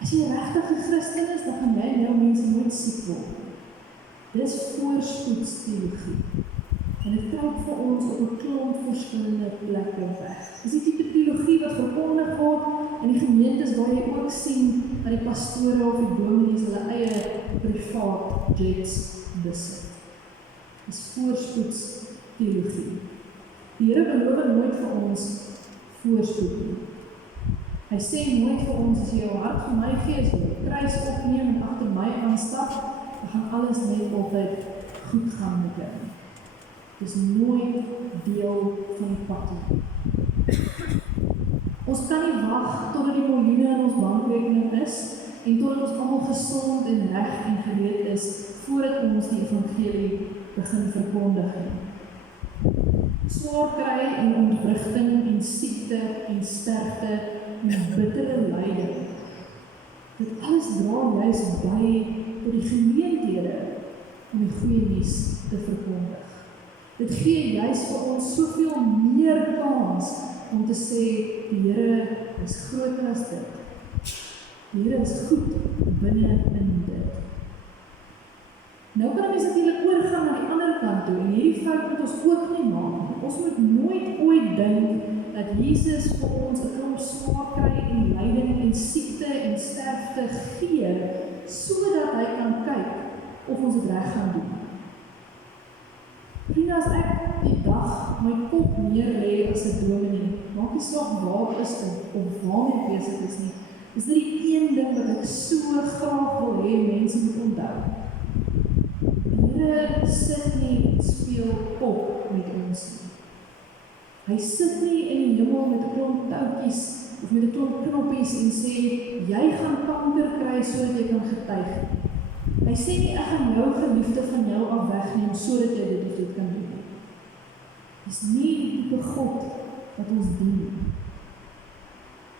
As jy 'n regte Christen is, dan gaan jy nou mense nooit siek word. Dis voorspoedsteologie. En dit trap vir ons op 'n klomp verskillende plekke weg. Dis die tipe teologie wat verkondig word in die gemeentes waar jy ook sien dat die pastore of die dominees hulle eie privaat jets besit. Dis voorspoedsteologie. Die Here beloof nooit vir ons voorspoed nie. Hy sê nooit vir ons, as jy jou hart vir my gee, as jy jou kruis opneem en agter my aanstap, dan gaan alles net altyd goed gaan met jou. Dis nooit deel van die pad nie. Ons kan nie wag totdat die miljoene in ons bankrekening is en totdat ons almal gesond en reg en gereed is voordat ons die evangelie begin verkondig. Swaar kry en ontwrigting en siekte en sterfte en bittere lyding. Dit alles dra juis by tot die geleenthede om die goeie nuus te verkondig. Dit gee juis vir ons soveel meer kans om te sê, die Here is groter as dit. Die Here is goed binne in dit. Nou kan ons natuurlik oorgaan na die ander kant toe, en hierdie fout moet ons ook nie maak. Ons moet nooit ooit dink dat Jesus vir ons 'n klomp swaar kry en lyding en siekte en sterfte gee, sodat hy kan kyk of ons dit reg gaan doen. Vriende, as ek die dag my kop neerlê as 'n dominee, maak nie saak waar is of waarmee ek besig is nie, is dit die een ding wat ek so graag wil hê mense moet onthou. Die Here sit nie en speel pop met ons nie. Hy sit nie in die hemel met 'n klomp toutjies of met 'n klomp knoppies en sê, jy gaan kanker kry sodat jy kan getuig. Hy sê nie, ek gaan jou geliefde van jou af wegneem sodat jy dit kan doen. Dis nie die tipe God wat ons dien.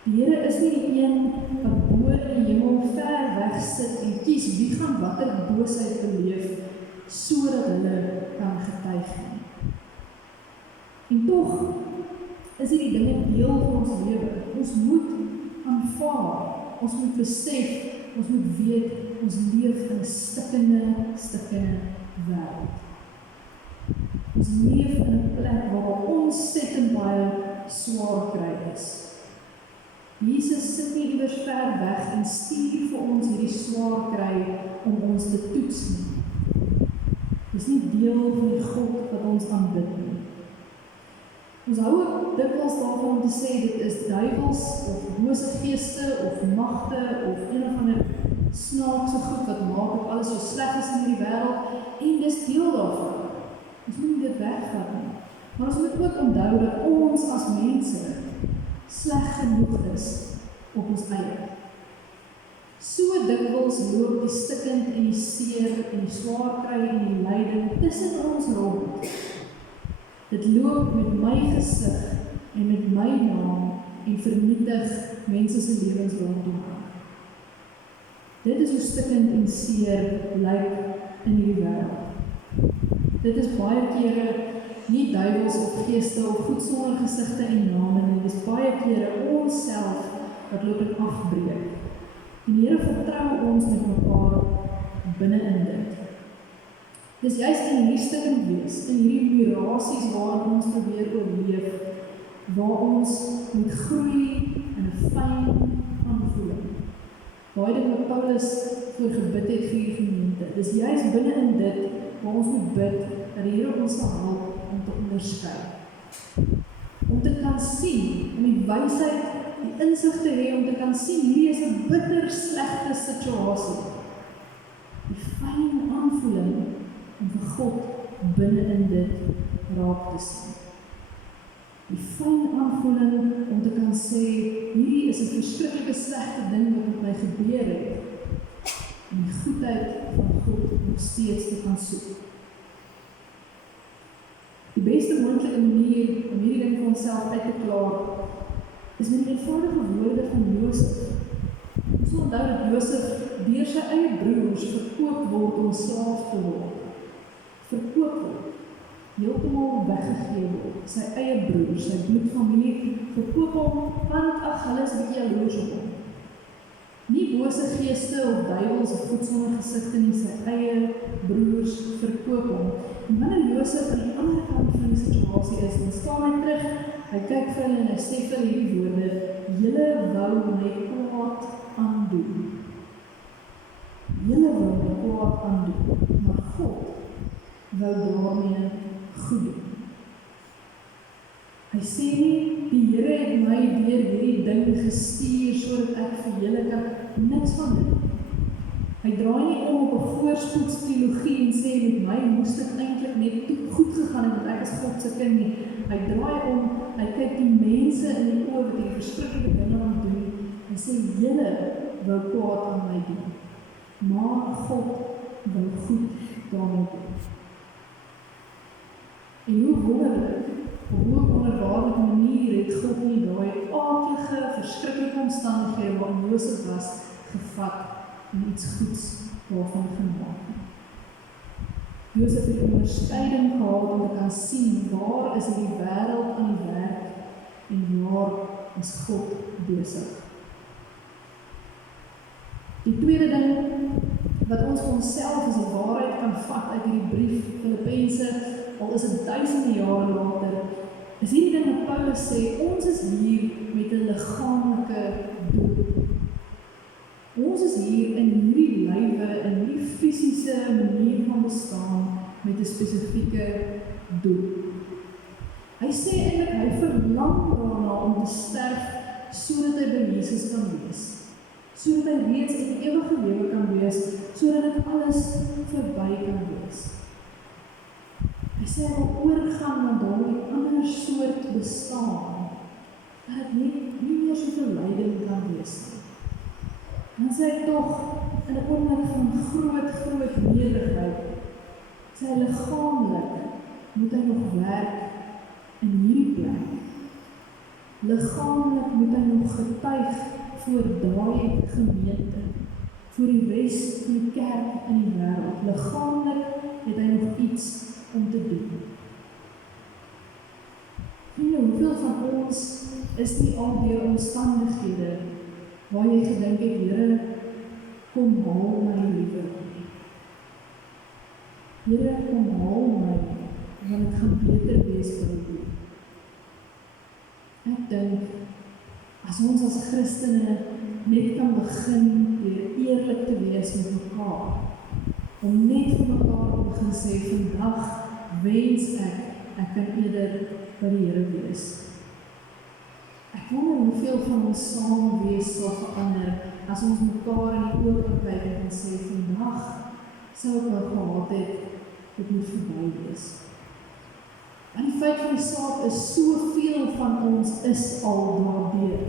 Die Here is nie die een wat bo in die hemel ver weg sit en kies wie gaan watter boosheid beleef sodat hulle kan getuig nie. En tog is hierdie dinge deel van ons lewe. Ons moet aanvaar, ons moet besef, ons moet weet, ons leef in 'n stikkende wêreld. Ons leef in 'n plek waar ontsettend baie swaar kry is. Jesus sit nie iewers ver weg en stuur vir ons hierdie swaar kry om ons te toets nie. Dis nie deel van die God wat ons aanbid nie. Ons hou ook dikwels daarvan om te sê dit is duiwels of bose geeste of magte of een of ander snaakse goed wat maak dat alles so sleg is in hierdie wêreld en dis deel daarvan. Ons moet nie dit wegvat nie. Maar ons moet ook onthou dat ons as mense sleg genoeg is op ons eie. So dikwels loop die stikkend en die seer en die swaar kry en die lyding tussen ons rond. Dit loop met my gesig en met my naam en vernietig mense se lewens rondom my. Dit is hoe stikkend en seer lyk in hierdie wêreld. Dit is baie kere nie duiwels of geeste of goed sonder gesigte en name nie. Dit is baie kere ons self wat loop en afbreek. En die Here vertrou ons met mekaar binne in dit. Dis juist in hierdie stikkend wees, in hierdie murasies waarin ons probeer oorleef, waar ons moet groei in 'n fyn aanvoeling. Daai ding wat Paulus voor gebid het vir die gemeente. Dis juist binne in dit waar ons moet bid dat die Here ons sal help om te onderskei. Om te kan sien, om die wysheid, die insig te hê, om te kan sien, hierdie is 'n bitter slegte situasie. Die fyn aanvoeling om vir God binne in dit raak te sien. Die fyn aanvoeling om te kan sê, hierdie is 'n verskriklike slegte ding wat met my gebeur het. En die goedheid van God nog steeds te gaan soek. Die beste moontlike manier om hierdie ding vir onsself uit te klaar, is met die eenvoudige woorde van Josef. Ons moet onthou dat Josef deur sy eie broers verkoop word om slaaf te word. Verkoop word. Heeltemal weggegee word. Sy eie broers, sy bloedfamilie verkoop hom, want hulle is 'n bietjie jaloers op hom. Nie bose geeste of duiwels of goed sonder gesigte nie, sy eie broers verkoop hom. En wanneer Josef aan die ander kant van die situasie is, dan staan hy terug, hy kyk vir hulle en hy sê vir hierdie woorde, julle wou my kwaad aandoen. Julle wou my kwaad aandoen, maar God wou daarmee goed doen. Hy sê nie, die Here het my deur hierdie ding gestuur sodat ek vir julle kan niks van dit. Hy draai nie om op 'n voorspoedsteologie en sê met my moes dit eintlik net goed gegaan het want ek is God se kind nie. Hy draai om, hy kyk die mense in die oë wat die verskriklike dinge aan doen en sê julle wou kwaad aan my doen. Maar God wou goed daarmee doen. En hoe wonderlik, op hoe wonderbaarlike manier het God nie daai aardige, verskriklike omstandighede waarin Josef was, gevat en iets goeds daarvan gemaak. Josef het 'n onderskeiding gehad om te kan sien waar is die wêreld aan die werk en waar is God besig. Die tweede ding wat ons vir onsself as 'n waarheid kan vat uit hierdie brief Filippense, al is dit duisende jare later, is hierdie ding wat Paulus sê, ons is hier met 'n liggaamlike doel. Ons is hier in hierdie lywe, in hierdie fisiese manier van bestaan met 'n spesifieke doel. Hy sê eintlik hy verlang daarna om te sterf sodat hy by Jesus kan wees. Sodat hy reeds in die ewige lewe kan wees, sodat dit alles verby kan wees. Hy sê hy wil oorgaan na daardie ander soort bestaan, dat dit nie meer soveel lyding kan wees nie. En dan sê hy tog, in 'n oomblik van groot nederigheid, sê hy liggaamlik moet hy nog werk in hierdie plek. Liggaamlik moet hy nog getuig voor daai gemeente, voor die res van die kerk in die wêreld. Liggaamlik het hy nog iets om te doen. Hoeveel van ons is nie al deur omstandighede waar jy gedink het, Here, kom haal my liewe. Here, kom haal my, want ek gaan beter wees by U. Ek dink, as ons as Christene net kan begin deur eerlik te wees met mekaar, om net vir mekaar te begin sê, vandag wens ek kan eerder by die Here wees. Ek wonder hoeveel van ons saam wees sal verander, as ons mekaar in die oë kan kyk en sê, vandag sou ek wel gehad het, dit moet verby wees. En die feit van die saak is, soveel van ons is al daardeur.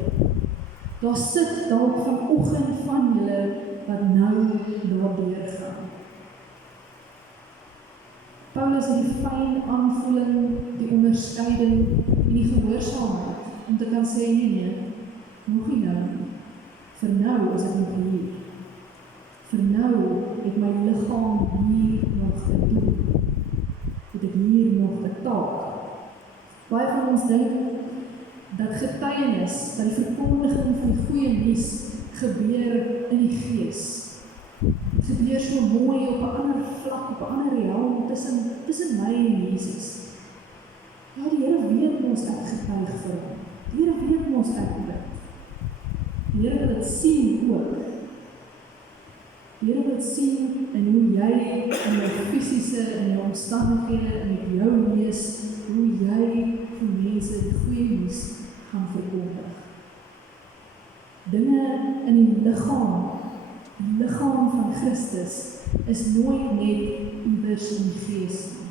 Daar sit dalk vanoggend van julle wat nou daardeur gaan. Paulus het die fyn aanvoeling, die onderskeiding en die gehoorsaamheid om te kan sê, nee, nog nie nou. Vir nou is ek nog hier. Vir nou het my liggaam hier nog gedoen. Het ek hier nog 'n taak. Baie van ons dink dat getuienis, dat die verkondiging van die goeie nuus gebeur in die gees. Het gebeur so mooi op 'n ander vlak, op 'n ander realm tussen my en Jesus. Ja, die Here weet ons ek getuig vir hom. Die Here weet ons ek dit. Die Here wil dit sien ook. Die Here wil dit sien in hoe jy in jou fisiese, in jou omstandighede, in jou lees, hoe jy vir mense die goeie nuus gaan verkondig. Dinge in die liggaam van Christus is nooit net iewers in die gees nie.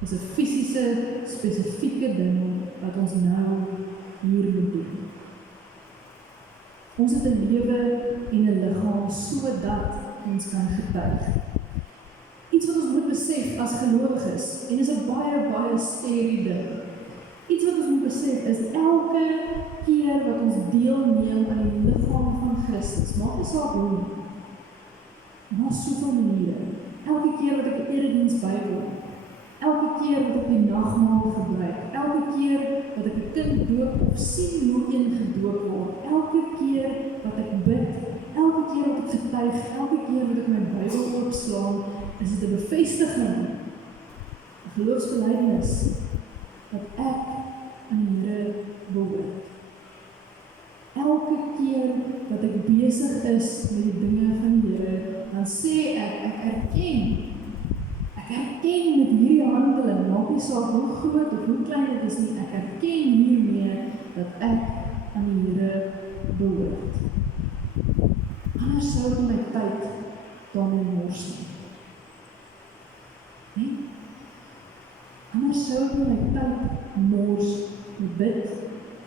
Dit is 'n fisiese, spesifieke ding wat ons nou hier moet doen. Ons het 'n lewe en 'n liggaam sodat ons kan getuig. Iets wat ons moet besef as gelowiges, en is 'n baie scary ding. Iets wat ons moet besef is, elke keer wat ons deelneem aan die liggaam van Christus, maak nie saak hoe nie. Maar soveel maniere. Elke keer wat ek 'n erediens bywoon, elke keer wat ek die nagmaal gebruik, elke keer wat ek 'n kind doop of sien hoe een gedoop word, elke keer wat ek bid, elke keer wat ek getuig, elke keer wat ek my Bybel oopslaan, is dit 'n bevestiging, 'n geloofsbelijdenis, dat ek aan die Here behoort. Elke keer wat ek besig is met die dinge van die Here, dan sê ek erken met hierdie handeling, maak nie saak hoe groot of hoe klein dit is nie, ek erken hiermee dat ek aan die Here behoort. Anders sou ek my tyd daarmee mors nie. Anders sou ek my tyd mors met bid,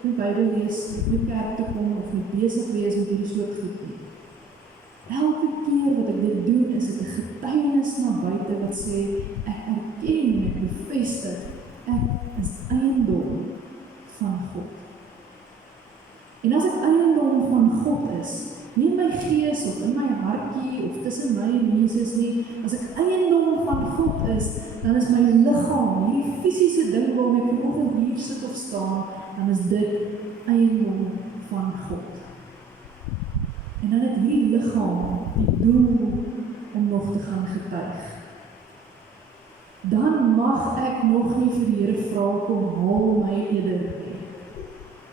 met Bybel lees, met kerk te kom of met besig wees met hierdie soort goed nie. Elke keer wat ek dit doen, is dit 'n getuienis na buite wat sê, ek erken, ek bevestig, ek is eiendom van God. En as ek eiendom van God is, nie in my gees of in my hartjie of tussen my en Jesus nie, as ek eiendom van God is, dan is my liggaam, hierdie fisiese ding waarmee ek vanoggend hier sit of staan, dan is dit eiendom van God. En dan het hierdie liggaam die doel om nog te gaan getuig. Dan mag ek nog nie vir die Here vra, kom haal my eerder.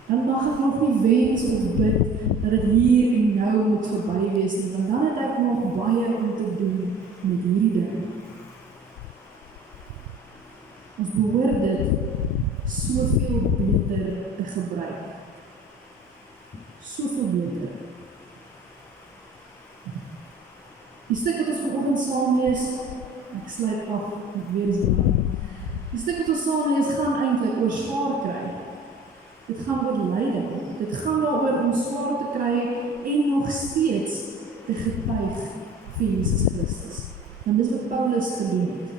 Dan mag ek nog nie wens of bid dat dit hier en nou moet verby wees nie, want dan het ek nog baie om te doen met hierdie ding. Ons behoort dit soveel beter te gebruik. Soveel beter. Die stuk wat ons vanoggend saam lees, ek sluit af, ek weer eens dan. Die stuk wat ons saam lees gaan eintlik oor swaar kry. Dit gaan oor lyding. Dit gaan daaroor om swaar te kry en nog steeds te getuig vir Jesus Christus. Want dis wat Paulus gedoen het.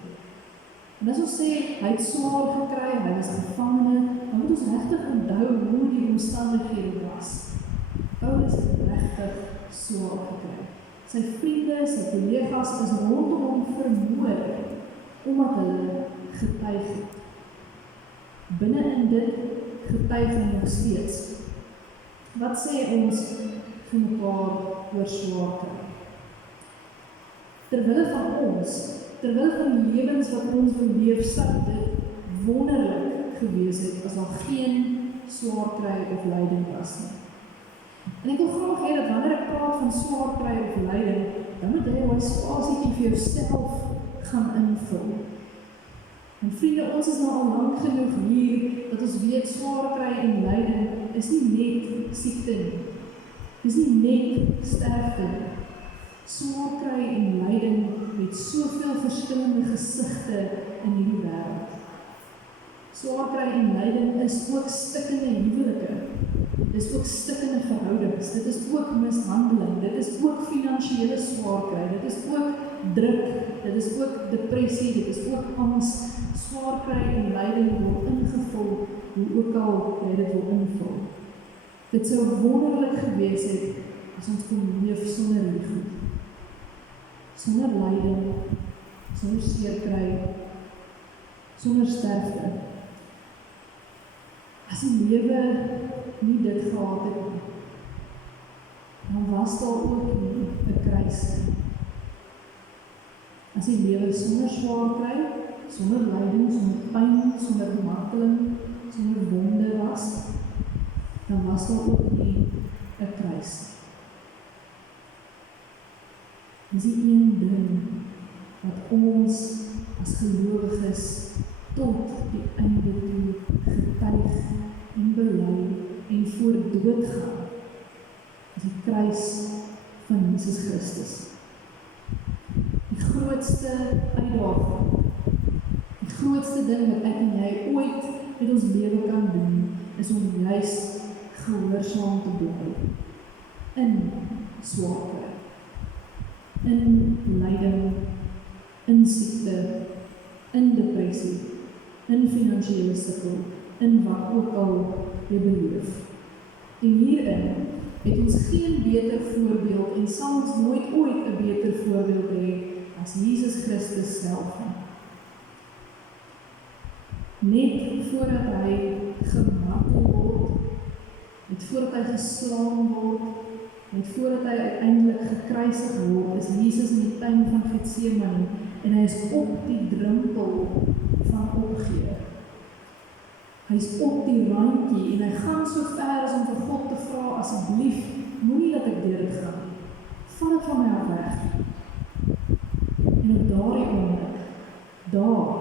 En as ons sê, hy het swaar gekry, hy was gevangene, dan moet ons regtig onthou hoe die omstandighede was. Paulus het regtig swaar gekry. Sy vriende, sy kollegas is rondom hom vermoor, omdat hulle getuig het. Binne in dit getuig hy nog steeds. Wat sê ons vir mekaar oor swaar kry? Terwille van ons, terwille van die lewens wat ons beleef, sou dit wonderlik gewees het as daar geen swaar kry of lyding was nie. En ek wil graag hê dat wanneer ek praat van swaar kry of lyding, dan moet jy daai spasietjie vir jouself gaan invul. En vriende, ons is nou al lank genoeg hier, dat ons weet swaar kry en lyding is nie net siekte nie. Dis nie net sterfte nie. Swaar kry en lyding het soveel verskillende gesigte in hierdie wêreld. Swaar kry en lyding is ook stikkende huwelike. Dit is ook stikkende verhoudings. Dit is ook mishandeling. Dit is ook finansiële swaar kry. Dit is ook druk. Dit is ook depressie. Dit is ook angs. Swaar kry en lyding word ingevul, hoe ook al jy dit wil invul. Dit sou wonderlik gewees het as ons kon leef sonder die goed. Sonder lyding, sonder seer kry, sonder sterfte. As die lewe nie dit gehad het nie, dan was daar ook nie 'n kruis nie. As die lewe sonder swaar kry, sonder lyding, sonder pyn, sonder marteling, sonder wonde was, dan was daar ook nie 'n kruis nie. Dis die een ding wat ons as gelowiges tot die einde toe getuig en bely en voor dood gaan, is die kruis van Jesus Christus. Die grootste uitdaging, die grootste ding wat ek en jy ooit met ons lewe kan doen, is om juis gehoorsaam te bly in swaar kry, in lyding, in siekte, in depressie, in finansiële sukkel, in wat ook al jy beleef. En hierin het ons geen beter voorbeeld en sal ons nooit ooit 'n beter voorbeeld hê as Jesus Christus self. Net voordat hy gemartel word, net voordat hy geslaan word, net voordat hy uiteindelik gekruisig word, is Jesus in die tuin van Getsemane en hy is op die drempel van opgee. Hy is op die randjie en hy gaan so ver as om vir God te vra, asseblief, moenie dat ek deur dit gaan nie. Vat dit van my af weg. En op daardie oomblik, daar,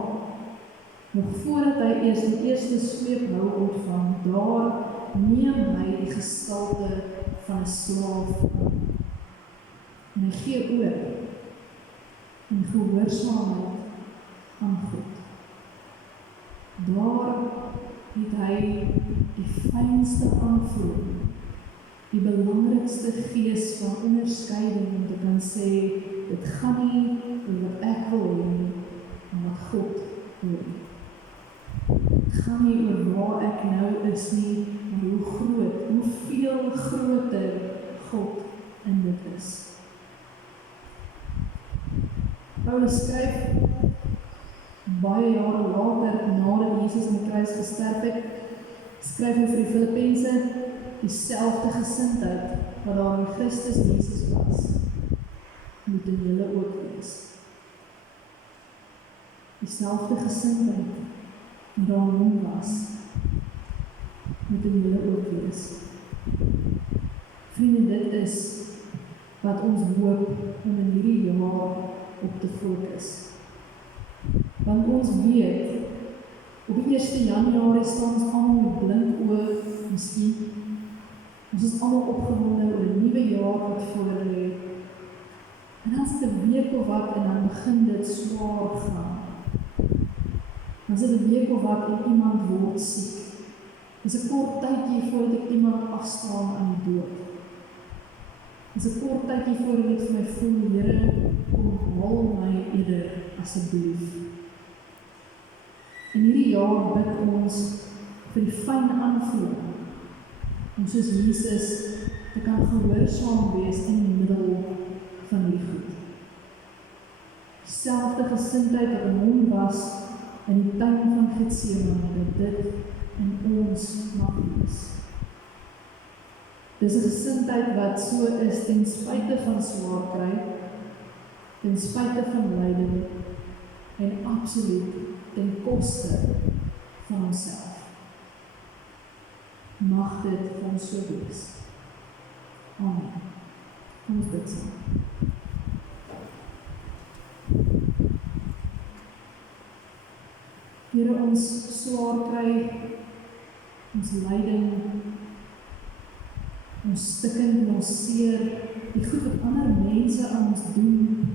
nog voordat hy eers die eerste sweephou ontvang, daar neem hy die gestalte van 'n slaaf en hy gee oor in gehoorsaamheid aan God. Daar het hy die fynste aanvoeling, die belangrikste gees van onderskeiding om te kan sê, dit gaan nie oor wat ek wil hê nie, maar wat God wil hê. Dit gaan nie oor waar ek nou is nie, maar hoe groot, hoeveel groter God in dit is. Paulus skryf baie jare later, nadat Jesus aan die kruis gesterf het, skryf hy vir die Filippense dieselfde gesindheid wat daar in Christus Jesus was, moet in julle ook wees. Dieselfde gesindheid wat daar in hom was, moet in julle ook wees. fokus. Vriende, dit is wat ons hoop om in hierdie jaar op te fokus. Want ons weet, op die 1 Januarie staan ons almal met blink oë, miskien. Ons is almal opgewonde oor 'n nuwe jaar wat voor lê. En dan is dit 'n week of wat en dan begin dit swaar gaan. Dan is dit 'n week of wat en iemand word siek. Dis 'n kort tydjie voordat ek iemand afstaan aan die dood. Dis 'n kort tydjie voordat ek vir my voel, Here, kom haal my eerder asseblief. En hierdie jaar bid ons vir die fyn aanvoeling om soos Jesus te kan gehoorsaam wees in die middel van die goed. Selfde gesindheid wat in hom was in die tuin van Getsemane, dat dit in ons mag wees. Dis 'n gesindheid wat so is ten spyte van swaar kry, ten spyte van lyding en absoluut ten koste van onsself. Mag dit vir ons so wees. Amen. Kom ons bid saam. Here, ons swaar kry, ons lyding, ons stikkend en ons seer, die goed wat ander mense aan ons doen.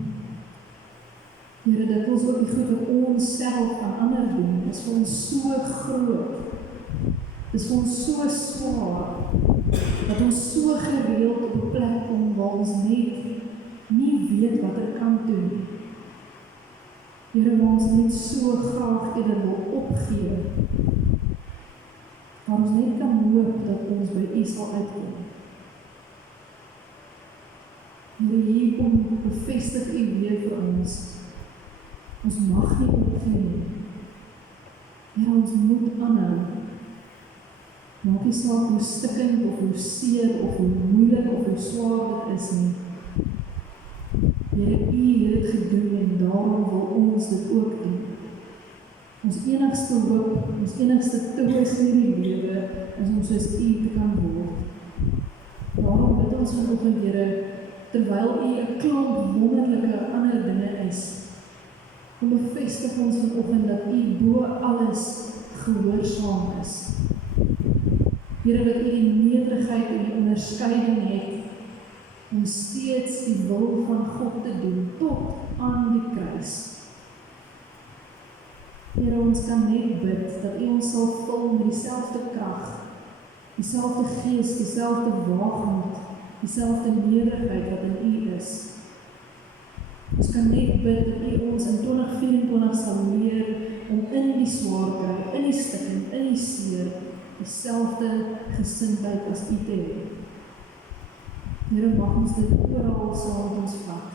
Here, dit is ook die goed wat ons self aan ander doen, is vir ons so groot, is vir ons so swaar, dat ons so gereeld op 'n plek kom waar ons net nie weet wat er kan doen. Here, waar ons net so graag eerder wil opgee, waar ons net kan hoop dat ons by U sal uitkom. Here, hier kom bevestig U weer vir ons. Ons mag nie opgee nie. Here, ons moet aanhou. Maak nie saak hoe stikkend of hoe seer of hoe moeilik of hoe swaar dit is nie. Here, U het dit gedoen en daarom wil ons dit ook doen. Ons enigste hoop, ons enigste troos in die lewe is om soos U te kan word. Daarom bid ons vanoggend, Here, terwyl U 'n klomp wonderlike ander dinge is, kom bevestig ons vanoggend dat U bo alles gehoorsaam is. Here, dat U die nederigheid en die onderskeiding het om steeds die wil van God te doen tot aan die kruis. Here, ons kan net bid dat U ons sal vul met dieselfde krag, dieselfde gees, dieselfde waagmoed, dieselfde nederigheid wat in U is. Ons kan net bid dat U ons in 2024 sal leer om in die swaar kry, in die stikkend, in die seer, dieselfde gesindheid as U te hê. Here, mag ons dit oral saam met ons vat.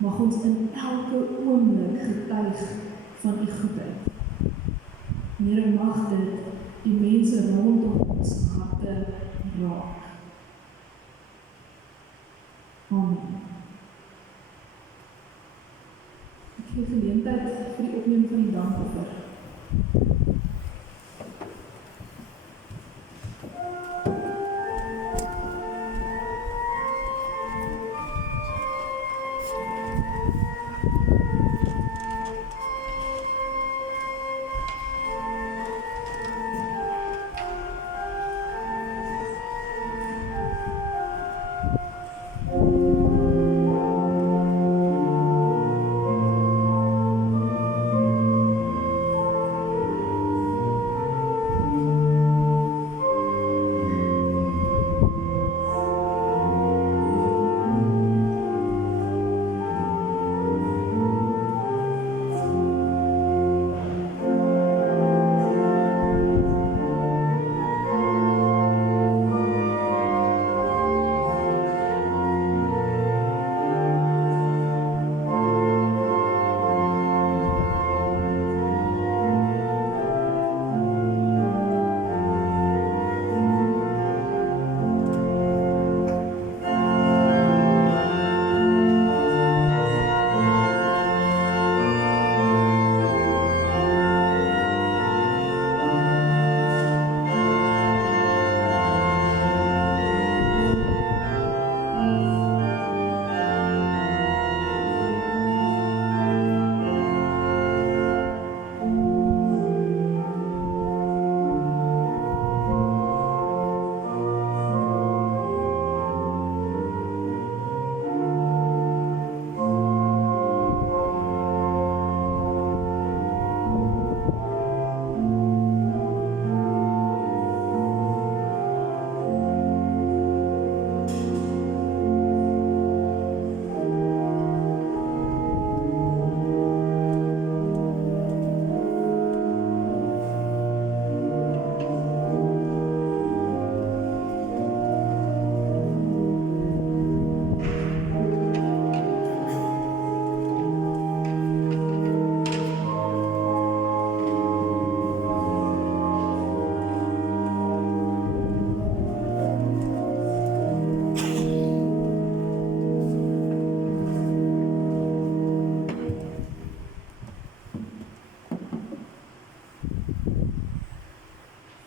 Mag ons in elke oomblik getuig van U goedheid. Here, mag dit die mense rondom ons harte raak. Amen. Ek gee geleentheid vir die opneem van die dankoffer.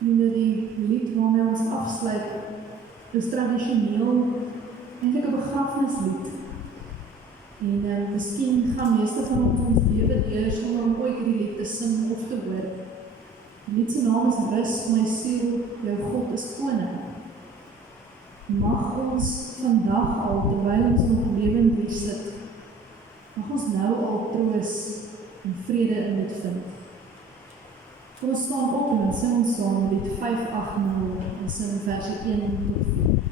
Die lied waarmee ons afsluit is tradisioneel eintlik 'n begrafnislied. En miskien gaan meeste van ons lewe deur sonder om ooit hierdie lied te sing of te hoor. Die lied se naam is Rus my siel, jou God is koning. Mag ons vandag al, terwyl ons nog lewend hier sit, mag ons nou al troos en vrede in dit vind. Ons staan op en sing ons saam lied 580 en sing verse 1 tot 4.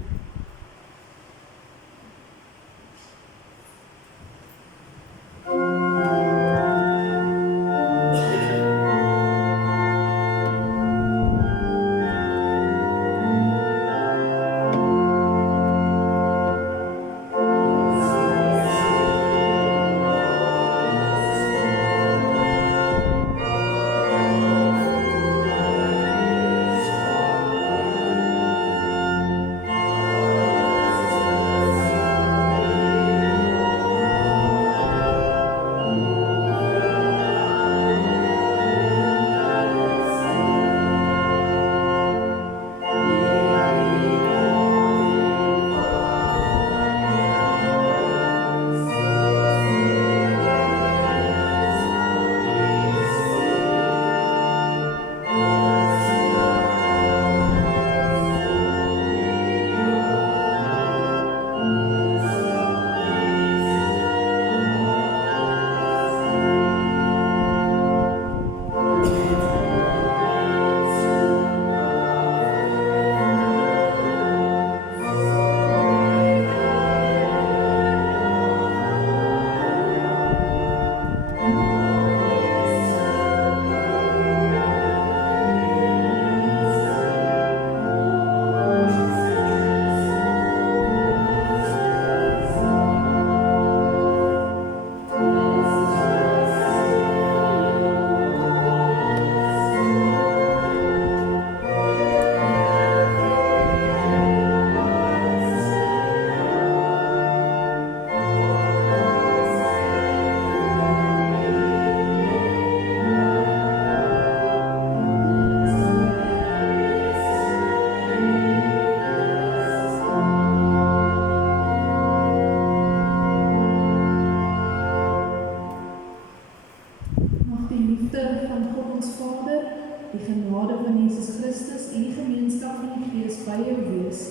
Die genade van Jesus Christus en die gemeenskap van die Gees by jou wees,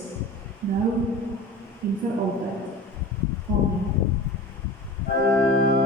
nou en vir altyd. Amen.